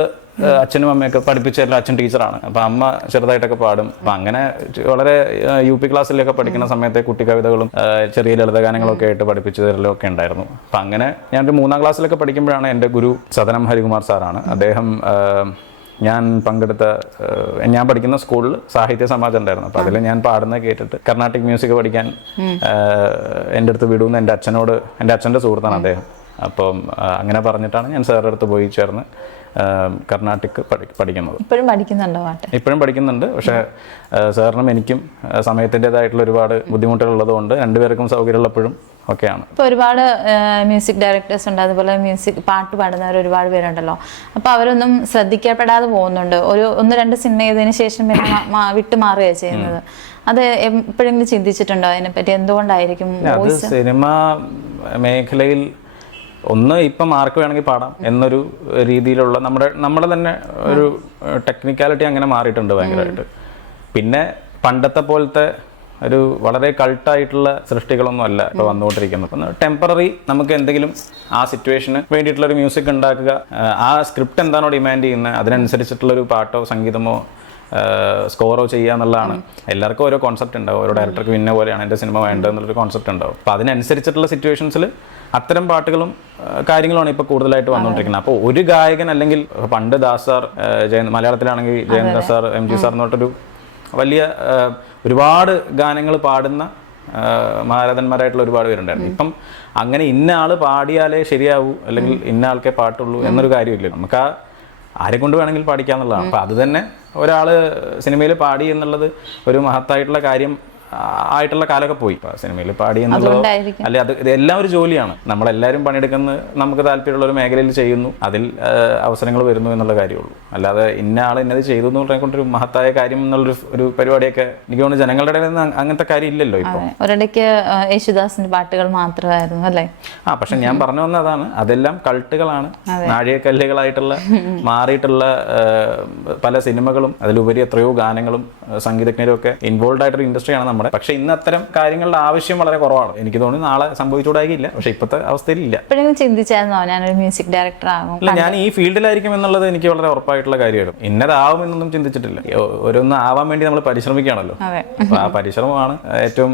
അച്ഛനും അമ്മയൊക്കെ പഠിപ്പിച്ചായിരുന്നു. അച്ഛൻ ടീച്ചറാണ്, അപ്പൊ അമ്മ ചെറുതായിട്ടൊക്കെ പാടും. അപ്പൊ അങ്ങനെ വളരെ UP ക്ലാസ്സിലൊക്കെ പഠിക്കുന്ന സമയത്തെ കുട്ടി കവിതകളും ചെറിയ ലളിതഗാനങ്ങളൊക്കെ ആയിട്ട് പഠിപ്പിച്ചു തരലൊക്കെ ഉണ്ടായിരുന്നു. അപ്പൊ അങ്ങനെ ഞാനൊരു 3ാം ക്ലാസ്സിലൊക്കെ പഠിക്കുമ്പോഴാണ് എൻ്റെ ഗുരു സദനം ഹരികുമാർ സാറാണ്. അദ്ദേഹം ഞാൻ ഞാൻ പഠിക്കുന്ന സ്കൂളിൽ സാഹിത്യ സമാജം ഉണ്ടായിരുന്നു. അപ്പൊ അതിൽ ഞാൻ പാടുന്നത് കേട്ടിട്ട് കർണാട്ടിക് മ്യൂസിക് പഠിക്കാൻ എൻ്റെ അടുത്ത് വിടുമെന്ന് എൻ്റെ അച്ഛൻ്റെ സുഹൃത്താണ് അദ്ദേഹം. അപ്പം അങ്ങനെ പറഞ്ഞിട്ടാണ് ഞാൻ സാറിൻ്റെ അടുത്ത് പോയി ചേർന്ന് കർണാട്ടിക് പഠിക്കുന്നത്. ഇപ്പോഴും പഠിക്കുന്നുണ്ടോ പാട്ട്? ഇപ്പോഴും പഠിക്കുന്നുണ്ട്. പക്ഷേ സാറിനും എനിക്കും സമയത്തിൻ്റെതായിട്ടുള്ള ഒരുപാട് ബുദ്ധിമുട്ടുകളുള്ളത് കൊണ്ട് രണ്ടുപേർക്കും സൗകര്യമുള്ളപ്പോഴും ഒക്കെയാണ്. ഇപ്പോൾ ഒരുപാട് മ്യൂസിക് ഡയറക്ടേഴ്സ് ഉണ്ട്, അതുപോലെ പാട്ട് പാടുന്നവർ ഒരുപാട് പേരുണ്ടല്ലോ. അപ്പോൾ അവരൊന്നും ശ്രദ്ധിക്കപ്പെടാതെ പോകുന്നുണ്ട്. 1-2 സിനിമ ചെയ്തതിന് ശേഷം പിന്നെ വിട്ടുമാറുകയാണ് ചെയ്യുന്നത്. അത് എപ്പോഴെങ്കിലും ചിന്തിച്ചിട്ടുണ്ടോ അതിനെപ്പറ്റി? എന്തുകൊണ്ടായിരിക്കും? അത് സിനിമ മേഖലയിൽ ഇപ്പം ആർക്ക് വേണമെങ്കിൽ പാടാം എന്നൊരു രീതിയിലുള്ള നമ്മുടെ തന്നെ ഒരു ടെക്നിക്കാലിറ്റി അങ്ങനെ മാറിയിട്ടുണ്ട് ഭയങ്കരമായിട്ട്. പിന്നെ പണ്ടത്തെ പോലത്തെ ഒരു വളരെ കൾട്ടായിട്ടുള്ള സൃഷ്ടികളൊന്നും അല്ല ഇപ്പോൾ വന്നുകൊണ്ടിരിക്കുന്നത്. അപ്പം ടെമ്പററി നമുക്ക് എന്തെങ്കിലും ആ സിറ്റുവേഷന് വേണ്ടിയിട്ടുള്ളൊരു മ്യൂസിക് ഉണ്ടാക്കുക, ആ സ്ക്രിപ്റ്റ് എന്താണോ ഡിമാൻഡ് ചെയ്യുന്നത് അതിനനുസരിച്ചിട്ടുള്ളൊരു പാട്ടോ സംഗീതമോ സ്കോറോ ചെയ്യുക എന്നുള്ളതാണ്. എല്ലാവർക്കും ഓരോ കോൺസെപ്റ്റ് ഉണ്ടാവും. ഓരോ ഡയറക്ടർക്ക് ഇന്ന പോലെയാണ് എൻ്റെ സിനിമ വേണ്ടത് എന്നുള്ളൊരു കോൺസെപ്റ്റ് ഉണ്ടാവും. അപ്പോൾ അതിനനുസരിച്ചിട്ടുള്ള സിറ്റുവേഷൻസിൽ അത്തരം പാട്ടുകളും കാര്യങ്ങളുമാണ് ഇപ്പോൾ കൂടുതലായിട്ട് വന്നുകൊണ്ടിരിക്കുന്നത്. അപ്പോൾ ഒരു ഗായകൻ, അല്ലെങ്കിൽ പണ്ട് ദാസ് സാർ, മലയാളത്തിലാണെങ്കിൽ ജയന്ത സാർ, MG സാർ എന്ന് പറഞ്ഞിട്ടൊരു വലിയ ഒരുപാട് ഗാനങ്ങൾ പാടുന്ന മഹാരഥന്മാരായിട്ടുള്ള ഒരുപാട് പേരുണ്ടായിരുന്നു. ഇപ്പം അങ്ങനെ ഇന്ന ആൾ പാടിയാലേ ശരിയാവൂ, അല്ലെങ്കിൽ ഇന്ന ആൾക്കേ പാട്ടുള്ളൂ എന്നൊരു കാര്യമില്ല. നമുക്ക് ആരെ കൊണ്ട് വേണമെങ്കിൽ പാടിക്കാന്നുള്ളതാണ്. അപ്പം അത് തന്നെ ഒരാൾ സിനിമയിൽ പാടി എന്നുള്ളത് ഒരു മഹത്തായിട്ടുള്ള കാര്യം ആയിട്ടുള്ള കാലമൊക്കെ പോയി. സിനിമയിൽ പാടി എന്നുള്ളത് അല്ലെ, ഇതെല്ലാം ഒരു ജോലിയാണ്. നമ്മളെല്ലാവരും പണിയെടുക്കുന്നത് നമുക്ക് താല്പര്യമുള്ള ഒരു മേഖലയിൽ ചെയ്യുന്നു, അതിൽ അവസരങ്ങൾ വരുന്നു എന്നുള്ള കാര്യമുള്ളൂ. അല്ലാതെ ഇന്ന ആൾ ഇന്നത് ചെയ്തു എന്ന് പറഞ്ഞുകൊണ്ടൊരു മഹത്തായ കാര്യം എന്നുള്ളൊരു പരിപാടിയൊക്കെ എനിക്ക് തോന്നുന്നു ജനങ്ങളുടെ ഇടയിൽ നിന്ന് അങ്ങനത്തെ കാര്യം ഇല്ലല്ലോ ഇപ്പം. ഒരിടയ്ക്ക് യേശുദാസിന്റെ പാട്ടുകൾ മാത്രമായിരുന്നു അല്ലേ? പക്ഷെ ഞാൻ പറഞ്ഞു വന്നതാണ്, അതെല്ലാം കൾട്ടുകളാണ്, നാഴികക്കല്ലുകളായിട്ടുള്ള മാറിയിട്ടുള്ള പല സിനിമകളും അതിലുപരി എത്രയോ ഗാനങ്ങളും സംഗീതജ്ഞരും ഒക്കെ ഇൻവോൾവ് ആയിട്ടൊരു ഇൻഡസ്ട്രിയാണ് നമ്മുടെ. പക്ഷെ ഇന്ന് അത്തരം കാര്യങ്ങളുടെ ആവശ്യം വളരെ കുറവാണ്. എനിക്ക് തോന്നുന്നു നാളെ സംഭവിച്ചുകൂടാകില്ല, പക്ഷെ ഇപ്പോഴത്തെ അവസ്ഥയിൽ ഇല്ല. എപ്പോഴെങ്കിലും ചിന്തിച്ചായിരുന്നോ ഞാനൊരു മ്യൂസിക് ഡയറക്ടർ ആകും? അല്ല, ഞാൻ ഈ ഫീൽഡിലായിരിക്കും എന്നുള്ളത് എനിക്ക് വളരെ ഉറപ്പായിട്ടുള്ള കാര്യമായിരുന്നു. ഇന്നതാവും എന്നൊന്നും ചിന്തിച്ചിട്ടില്ല. ഓരോന്ന് ആവാൻ വേണ്ടി നമ്മൾ പരിശ്രമിക്കുകയാണല്ലോ. അപ്പൊ ആ പരിശ്രമമാണ് ഏറ്റവും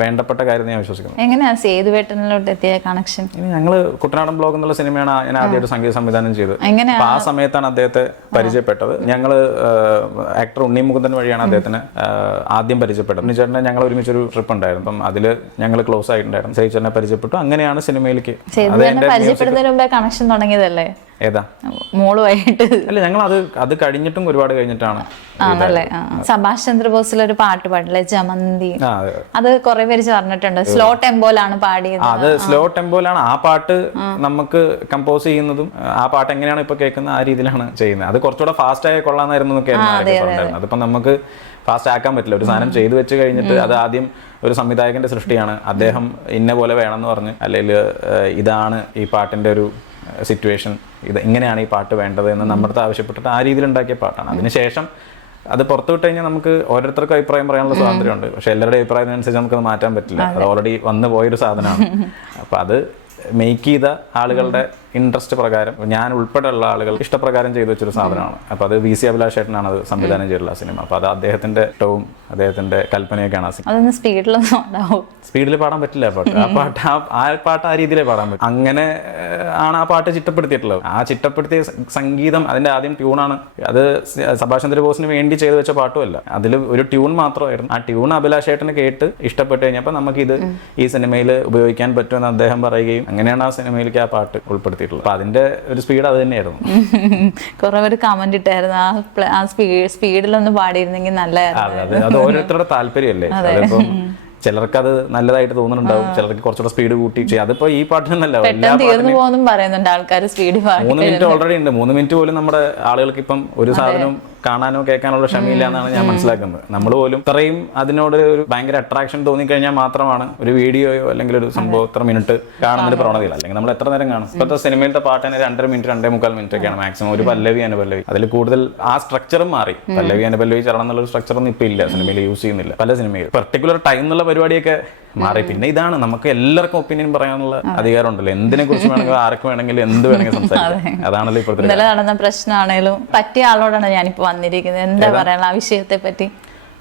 വേണ്ടപ്പെട്ട കാര്യം ഞാൻ വിശ്വസിക്കുന്നു. എങ്ങനെയാ സേതുവേട്ടനിലോട്ട് എത്തിയ കണക്ഷൻ? ഞങ്ങള് കുട്ടനാടൻ ബ്ലോഗ് എന്നുള്ള സിനിമയാണ് ഞാൻ ആദ്യമായിട്ട് സംഗീത സംവിധാനം ചെയ്തത്. അപ്പൊ ആ സമയത്താണ് അദ്ദേഹത്തെ പരിചയപ്പെട്ടത്. ഞങ്ങള് ആക്ടർ ഉണ്ണി മുകുന്ദൻ വഴിയാണ് അദ്ദേഹത്തിന് ആദ്യം പരിചയപ്പെട്ടത്. ഉണ്ണിച്ചേട്ടനെ ഞങ്ങൾ ഒരുമിച്ചൊരു ട്രിപ്പ് ഉണ്ടായിരുന്നു. അപ്പം അതില് ഞങ്ങൾ ക്ലോസ് ആയിട്ടുണ്ടായിരുന്നു. സേതുചേട്ടനെ പരിചയപ്പെട്ടു. അങ്ങനെയാണ് സിനിമയിലേക്ക്. പരിചയപ്പെടുന്നതിന് മുമ്പേ കണക്ഷൻ തുടങ്ങിയതല്ലേ? ഏതാ? മോളുമായിട്ട് അല്ല, ഞങ്ങൾ അത് കഴിഞ്ഞിട്ടും ഒരുപാട് കഴിഞ്ഞിട്ടാണ്. സുഭാഷ് ചന്ദ്രബോസിലെ ഒരു പാട്ട് പാടില്ലേ, ജമന്തി, അത് കുറെ പേര് പറഞ്ഞിട്ടുണ്ട് സ്ലോ ടെമ്പോയിലാണ് പാടിയത്. അത് സ്ലോ ടെമ്പോയിലാണ്. ആ പാട്ട് നമുക്ക് കമ്പോസ് ചെയ്യുന്നതും ആ പാട്ട് എങ്ങനെയാണ് ഇപ്പൊ കേൾക്കുന്നത് ആ രീതിയിലാണ് ചെയ്യുന്നത്. അത് കുറച്ചുകൂടെ ഫാസ്റ്റ് ആയി കൊള്ളാന്നായിരുന്നു എന്നൊക്കെയായിരുന്നു. അതിപ്പോ നമുക്ക് ഫാസ്റ്റ് ആക്കാൻ പറ്റില്ല. ഒരു സാധനം ചെയ്തു വെച്ച് കഴിഞ്ഞിട്ട് അത് ആദ്യം ഒരു സംവിധായകന്റെ സൃഷ്ടിയാണ്. അദ്ദേഹം ഇന്ന പോലെ വേണമെന്ന് പറഞ്ഞ്, അല്ലെങ്കിൽ ഇതാണ് ഈ പാട്ടിന്റെ ഒരു സിറ്റുവേഷൻ, ഇങ്ങനെയാണ് ഈ പാട്ട് വേണ്ടത് എന്ന് നമ്മുടെ ആവശ്യപ്പെട്ടിട്ട് ആ രീതിയിൽ ഉണ്ടാക്കിയ പാട്ടാണ്. അതിനുശേഷം അത് പുറത്തു വിട്ട് കഴിഞ്ഞാൽ നമുക്ക് ഓരോരുത്തർക്കും അഭിപ്രായം പറയാനുള്ള സ്വാതന്ത്ര്യമുണ്ട്. പക്ഷെ എല്ലാവരുടെ അഭിപ്രായത്തിനനുസരിച്ച് നമുക്കത് മാറ്റാൻ പറ്റില്ല. അത് ഓൾറെഡി വന്നു പോയൊരു സാധനമാണ്. അപ്പൊ അത് മേക്ക് ചെയ്ത ആളുകളുടെ ഇൻട്രസ്റ്റ് പ്രകാരം, ഞാൻ ഉൾപ്പെടെയുള്ള ആളുകൾ ഇഷ്ടപ്രകാരം ചെയ്തു വെച്ചൊരു സാധനമാണ്. അപ്പൊ അത് VC അഭിലാഷ് ചേട്ടനാണ് അത് സംവിധാനം ചെയ്തിട്ടുള്ള സിനിമ. അപ്പൊ അത് അദ്ദേഹത്തിന്റെ ഇഷ്ടവും അദ്ദേഹത്തിന്റെ കൽപ്പനയൊക്കെയാണ് ആ സിനിമ. അതൊന്ന് സ്പീഡിലൊന്നും സ്പീഡിൽ പാടാൻ പറ്റില്ല ആ പാട്ട് ആ രീതിയിലേ പാടാൻ പറ്റും. അങ്ങനെ ആണ് ആ പാട്ട് ചിട്ടപ്പെടുത്തിയിട്ടുള്ളത്. ആ ചിട്ടപ്പെടുത്തിയ സംഗീതം അതിന്റെ ആദ്യം ട്യൂണാണ്. അത് സുഭാഷ് ചന്ദ്രബോസിന് വേണ്ടി ചെയ്തു വെച്ച പാട്ടുമല്ല, അതിൽ ഒരു ട്യൂൺ മാത്രമായിരുന്നു. ആ ട്യൂൺ അഭിലാഷ് ചേട്ടന് കേട്ട് ഇഷ്ടപ്പെട്ട് കഴിഞ്ഞപ്പോൾ നമുക്കിത് ഈ സിനിമയിൽ ഉപയോഗിക്കാൻ പറ്റുമെന്ന് അദ്ദേഹം പറയുകയും അങ്ങനെയാണ് ആ സിനിമയിലേക്ക് ആ പാട്ട് ഉൾപ്പെടുത്തിയിട്ടുള്ളത്. അപ്പൊ അതിന്റെ ഒരു സ്പീഡ് അത് തന്നെയായിരുന്നു. കുറെ പേര് കമന്റ് ഇട്ടായിരുന്നു ആ സ്പീഡിലൊന്ന് പാടിയിരുന്നെങ്കിൽ നല്ലതായിരുന്നു. അത് ഓരോരുത്തരുടെ താല്പര്യമല്ലേ. അതിപ്പം ചിലർക്ക് അത് നല്ലതായിട്ട് തോന്നുന്നുണ്ടാവും, ചിലർക്ക് കുറച്ചുകൂടെ സ്പീഡ് കൂട്ടി. അതിപ്പോ ഈ പാട്ടിനല്ല, തീർന്നു പോകുന്നു പറയുന്നുണ്ട് ആൾക്കാർ. സ്പീഡ് 3 മിനിറ്റ് ഓൾറെഡി ഉണ്ട്. 3 മിനിറ്റ് പോലും നമ്മുടെ ആളുകൾക്ക് ഇപ്പം ഒരു സാധനം കാണാനോ കേൾക്കാനുള്ള ക്ഷമയില്ല എന്നാണ് ഞാൻ മനസ്സിലാക്കുന്നത്. നമ്മൾ പോലും ഇത്രയും അതിനോട് ഒരു ഭയങ്കര അട്രാക്ഷൻ തോന്നിക്കഴിഞ്ഞാൽ മാത്രമാണ് ഒരു വീഡിയോയോ അല്ലെങ്കിൽ ഒരു സംഭവം ഇത്ര മിനിറ്റ് കാണുന്നൊരു പ്രവണതയില്ല. അല്ലെങ്കിൽ നമ്മൾ എത്ര നേരം കാണും? ഇപ്പോഴത്തെ സിനിമയിലത്തെ പാട്ട് തന്നെ 2.5 മിനിറ്റ് 2.25 മിനിറ്റ് ഒക്കെയാണ് മാക്സിമം. ഒരു പല്ലവി അനുപല്ലവി, അതിൽ കൂടുതൽ ആ സ്ട്രക്ചറും മാറി. പല്ലവി അനുപല്ലവി ചരണം എന്നുള്ള ഒരു സ്ട്രക്ചറൊന്നും ഇപ്പൊ ഇല്ല, സിനിമയിൽ യൂസ് ചെയ്യുന്നില്ല. പല സിനിമയിൽ പെർട്ടിക്കുലർ ടൈം എന്നുള്ള പരിപാടിയൊക്കെ മാറി. പിന്നെ ഇതാണ്, നമുക്ക് എല്ലാവർക്കും ഒപ്പീനിയൻ പറയാനുള്ള അധികാരം ഉണ്ടല്ലോ. എന്തിനെ കുറിച്ച് വേണമെങ്കിൽ ആർക്ക് വേണമെങ്കിലും എന്ത് വേണമെങ്കിൽ സംസാരിക്കാം. അതാണല്ലോ ഇപ്പോഴത്തെ ഇന്നലെ നടന്ന പ്രശ്നമാണേലും പറ്റിയ ആളോടാണ് ഞാനിപ്പോ വന്നിരിക്കുന്നത്. എന്താ പറയാനുള്ള ആ വിഷയത്തെ പറ്റി?